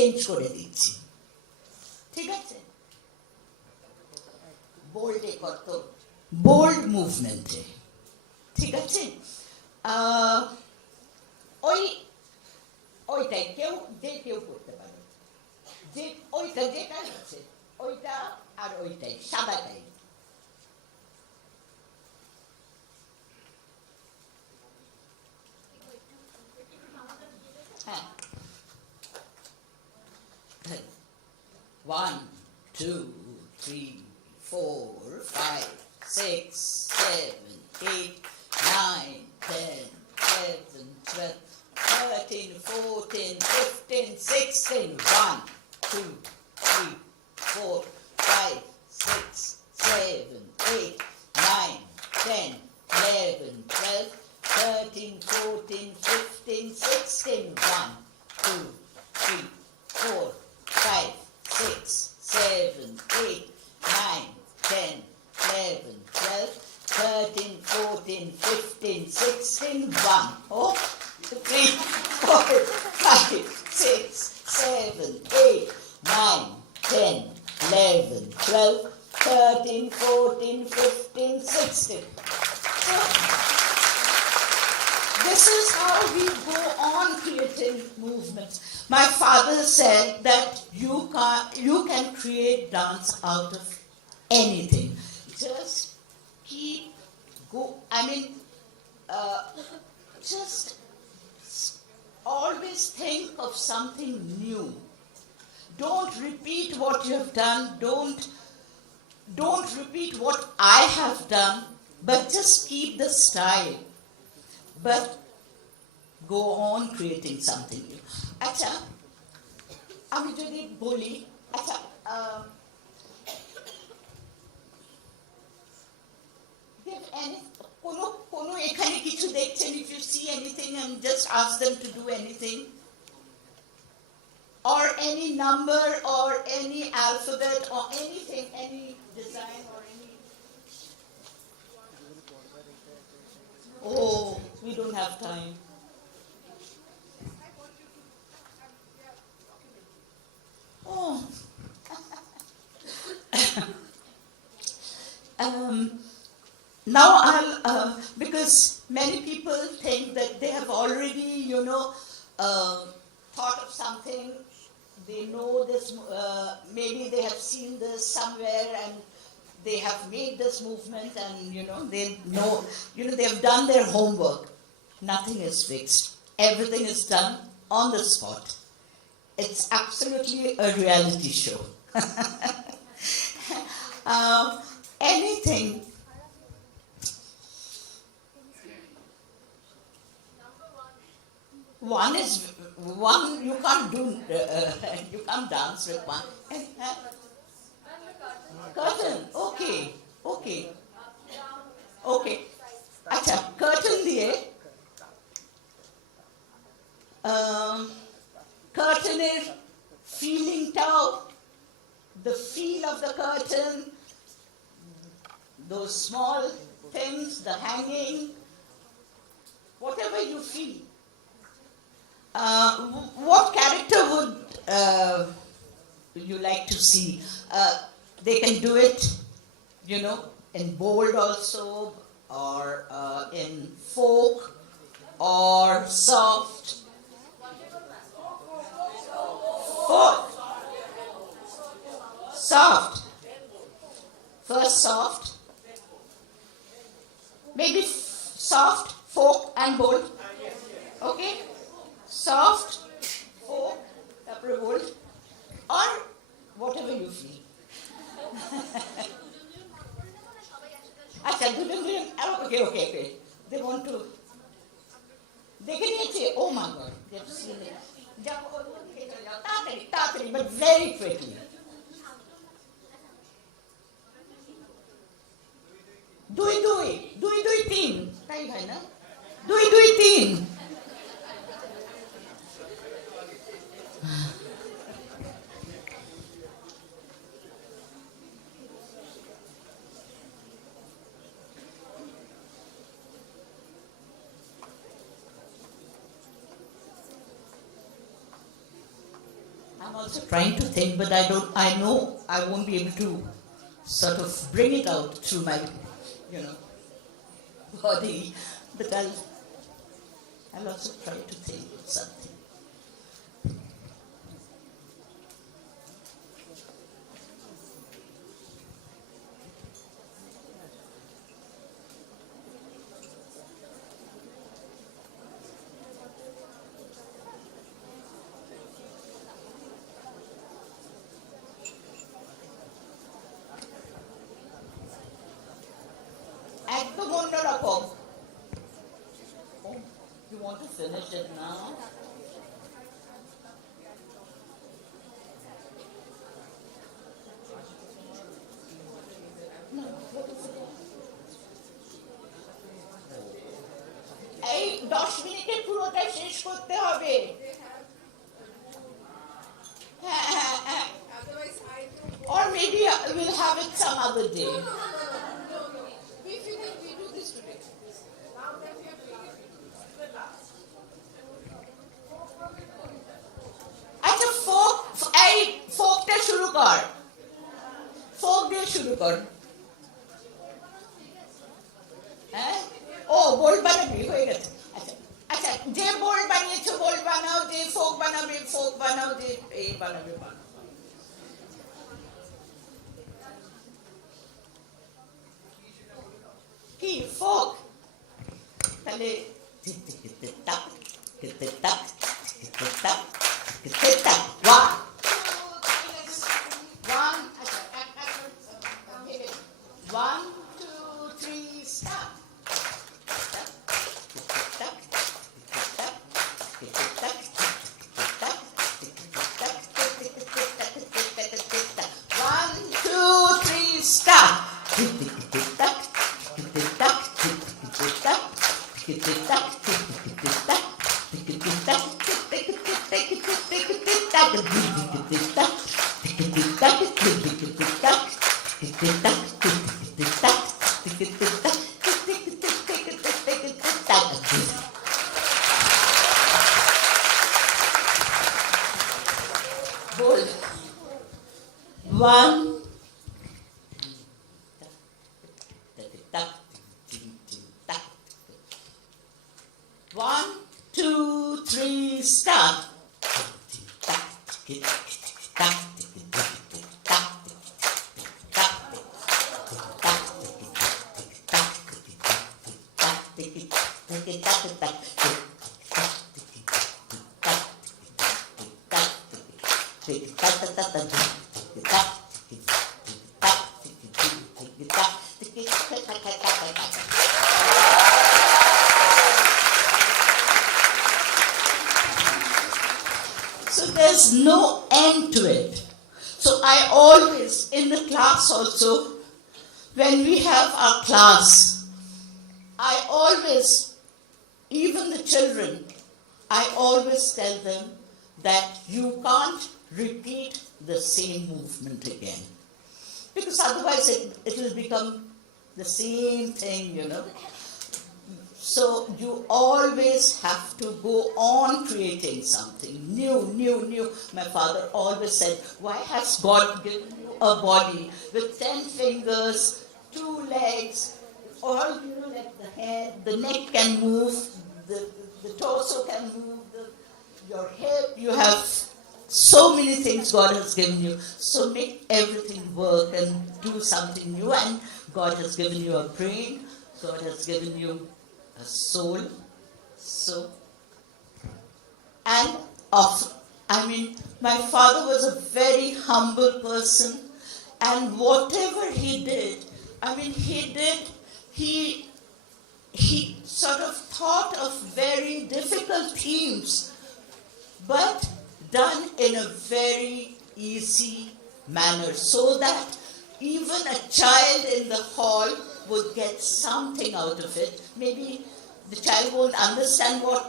চেঞ্জ করে দিচ্ছি, ঠিক আছে? বোল্ডে কত, বোল্ড মুভমেন্টে, ঠিক আছে? ওইটাই কেউ করতে পারে, যে ওইটা যেটা হচ্ছে ওইটা আর ওইটাই সাদাটাই। হ্যাঁ, 1 2 3 4 5 6 7 8 9 10 11 12 13 14 15 16 1 2 3 4 5 6 7 8 9 10 11 12 13 14 15 16 1 2 3 4 5 6 7 8 9 10 11 12 13 14 15 16 1 oh 3 4 5 6 7 8 9 10 11 12 13 14 15 16. So, this is how we go on creating movements. My father said that you can create dance out of anything. Just keep just always think of something new. Don't repeat what you have done. Don't repeat what I have done, but just keep the style. But go on creating something new. আচ্ছা, আমি যদি বলি, আচ্ছা, কোনো এখানে কিছু দেখছেন, if you see anything and just ask them to do anything, or any number or any alphabet or anything, any design or any. Oh, we don't have time. Oh. Now I'll, because many people think that they have already, thought of something, they know this, maybe they have seen this somewhere and they have made this movement and, they know, they have done their homework. Nothing is fixed. Everything is done on the spot. It's absolutely a reality show. Anything. One you can't do, you can't dance with one. Curtain, okay. Acha, curtain diye. Curtain is feeling tau, the feel of the curtain, those small things, the hanging, whatever you feel. What character would you like to see? They can do it, in bold also, or in folk, or soft. Folk. Soft. First soft. Maybe soft, folk, and bold. Okay? Soft, folk, bold, or whatever you feel. Acha, okay. They want to. They can say, oh my God, they have seen it. Tatari, but very quickly. Dui, teen. তাই হয় না? Dui, teen. I'm also trying to think, but I know I won't be able to sort of bring it out through my, body, but I'll also try to think of something. একদম অন্যরকম. Oh, you want to finish it now? No, what is it? এই 10 মিনিটে পুরোটা শেষ করতে হবে. হ্যাঁ. Or maybe we'll have it some other day. আচ্ছা, ফোকটা শুরু কর. ফোক দিয়ে শুরু কর. হ্যাঁ, ও বোল বানাবি, হয়ে গেছে. আচ্ছা, যে বোল বানিয়েছো বোল বানাও, যে ফোক বানাবে ফোক বানাও, যে এই বানাবে বানাও. কি ফোক? তাহলে One, two, three, stop. One, two, three, stop. One. One, two, three, start. So there's no end to it. So I always, in the class also, when we have our class, I always, even the children, I always tell them that you can't repeat the same movement again. Because otherwise it will become the same thing, So you always have to go on creating something new. My father always said, why has God given you a body with 10 fingers, 2 legs, all, like the head, the neck can move, the torso can move, your hip, you have so many things God has given you. So make everything work and do something new. And God has given you a brain, God has given you a soul. So, and my father was a very humble person, and whatever he did, he sort of thought of very difficult themes, but done in a very easy manner, so that even a child in the hall would get something out of it. Maybe the child won't understand what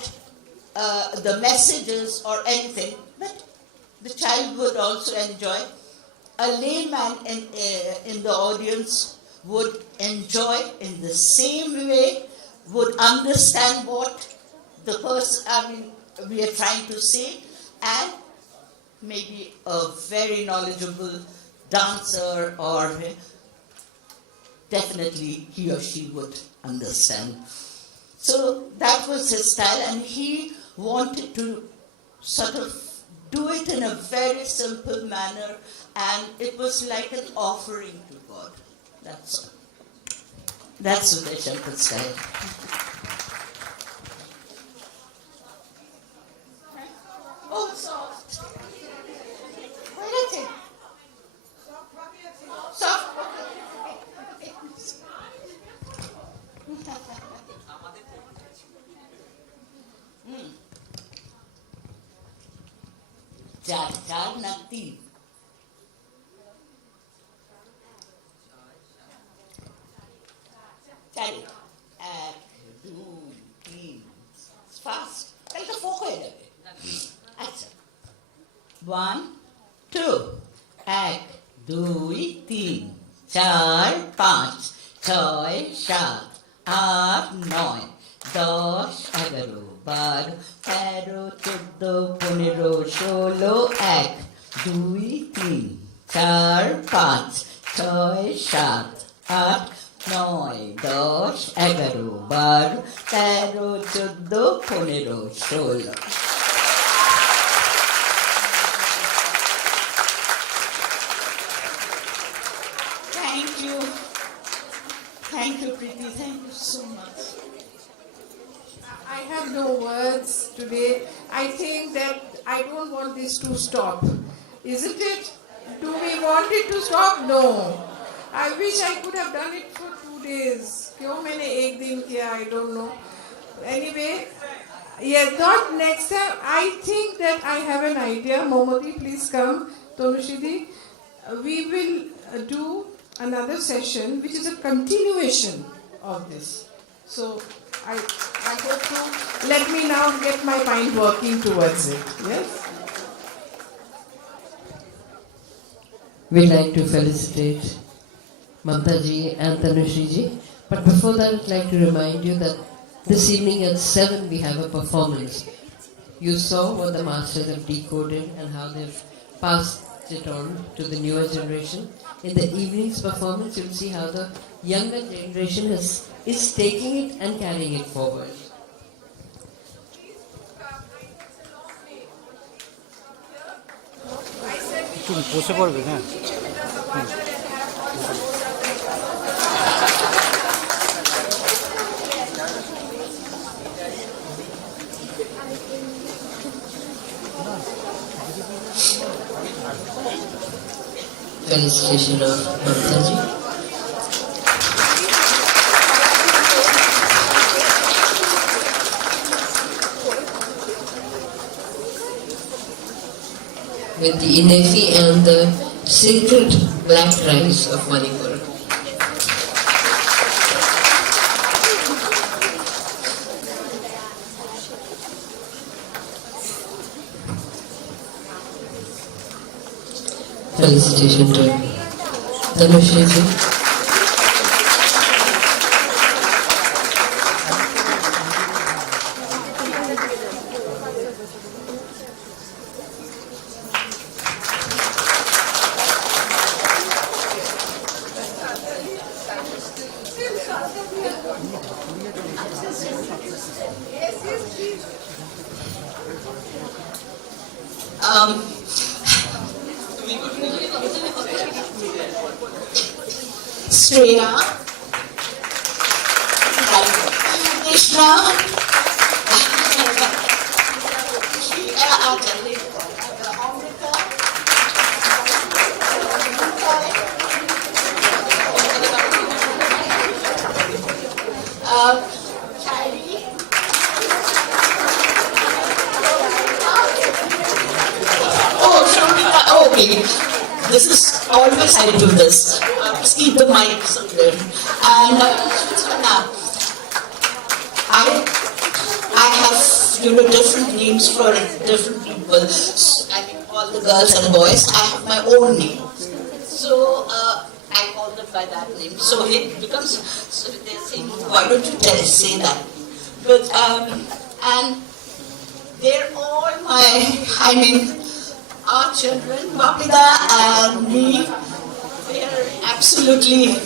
the message is or anything, but the child would also enjoy. A layman in the audience would enjoy in the same way, would understand what the person, we are trying to say, and maybe a very knowledgeable dancer, or definitely he or she would understand. So that was his style, and he wanted to sort of do it in a very simple manner, and it was like an offering to God. That's all. That's Uday Shankar style. Oh, soft. Where is it? Soft. Char na teen. Chari. Ek, du, teen. Fast. Tell the folk hoi jabe. Acha. 1, 2. Ek, dui, teen. Char, panch. Choy, shat. 8, 9. 10, 11, 12, 13, 14, 15, 16, 1, 2, 3, 4, 5, 6, 7, 8, 9, 10, 11, 12, 13, 14, 15, 16. Thank you. Thank you, Priti. Thank you so much. I have no words today. I think that I don't want this to stop. Isn't it? Do we want it to stop? No. I wish I could have done it for 2 days. Kyun maine ek din kiya, I don't know. Anyway, yeah, not next time. I think that I have an idea. Momodi, please come. Tanusree, we will do another session which is a continuation of this. So I hope to let me now get my mind working towards it. Yes? We'd like to felicitate Mamata ji and Tanusree ji. But before that, I'd like to remind you that this evening at 7 we have a performance. You saw what the masters have decoded and how they've passed it on to the newer generation. In the evening's performance, you'll see how the younger generation is taking it and carrying it forward. বসে পড়বে হ্যাঁ Felicitation of Mamata ji. With the Inefi and the sacred black rice of Manipuri. Felicitation to Tanusree ji. Shri, Krishna, This is always I do this. Just keep the mic somewhere. And I have different names for different people. I mean, all the girls and boys. I have my own name. So I call them by that name. So it becomes. So they're saying, why don't you say that? But and they're all my. I mean. our children, Mamata and me. They are absolutely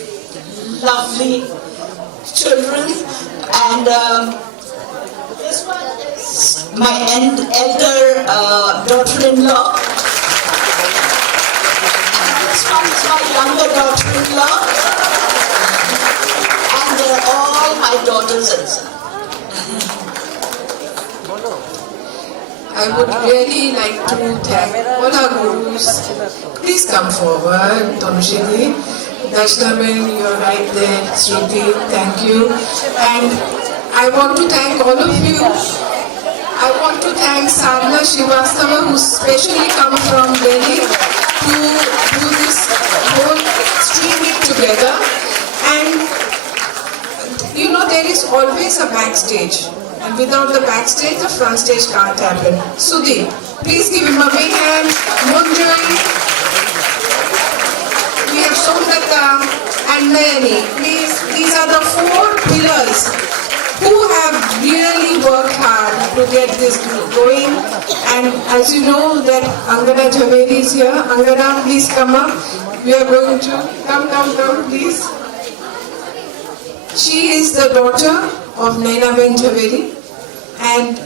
lovely children. And this one is my elder daughter-in-law. And this one is my younger daughter-in-law. And they're all my daughters and sons. I would really like to thank all our gurus. Please come forward, Tanusree, Darshaben, you're right there, Shruti, thank you. And I want to thank all of you. I want to thank Sadhana Srivastava, who's specially come from Delhi to do this whole streaming together. And you know, there is always a backstage. And without the backstage, the front stage can't happen. Sudhi, please give him a big hand. Munjari. We have Somdata and Nayani. Please, these are the 4 pillars who have really worked hard to get this going. And as you know that Angana Jhaveri is here. Angana, please come up. We are going to, come, please. She is the daughter of Nainaben Jhaveri, and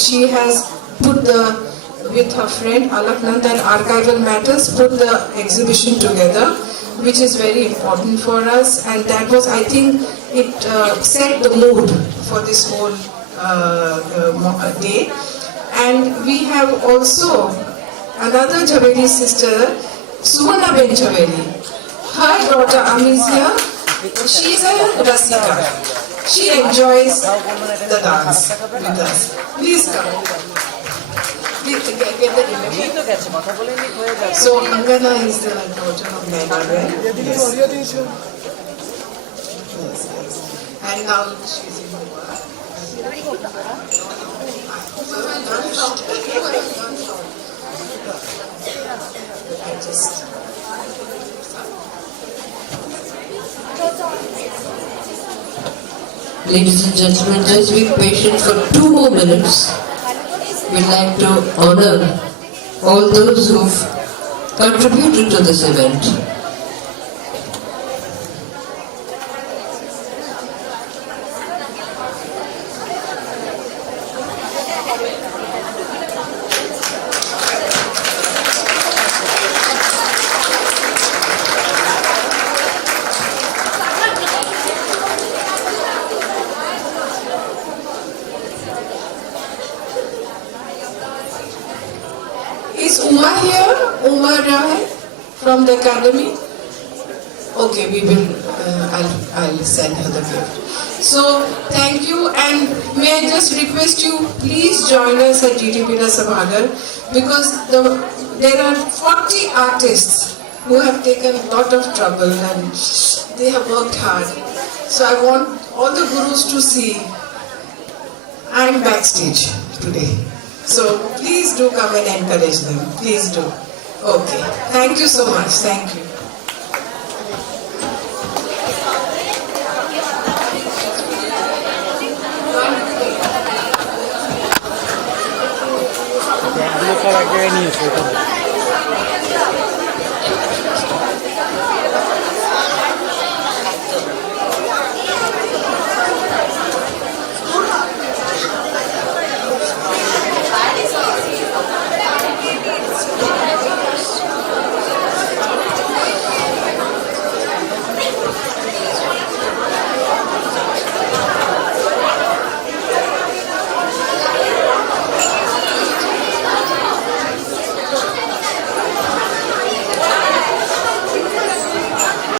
she has put with her friend Alaknand and Archival Matters, put the exhibition together, which is very important for us, and that was, I think, it set the mood for this whole day. And we have also another Jhaveri sister, Suvarnaben Jhaveri. Her daughter Amizia, she is a Rasika. She enjoys the dance with us. Please come. Please get the image. So Angana is the daughter of Nainaben. Yes. And now she's in Ladies and gentlemen, just be patient for 2 more minutes. We'd like to honor all those who've contributed to this event. Is Uma here? Uma from the academy? Okay, we will, I'll send her the gift. So, thank you, and may I just request you, please join us at GTP Sabhagar, because there are 40 artists who have taken a lot of trouble and they have worked hard. So I want all the gurus to see I'm backstage today. So please do come and encourage them. Please do. Okay. Thank you so much. Thank you. Look at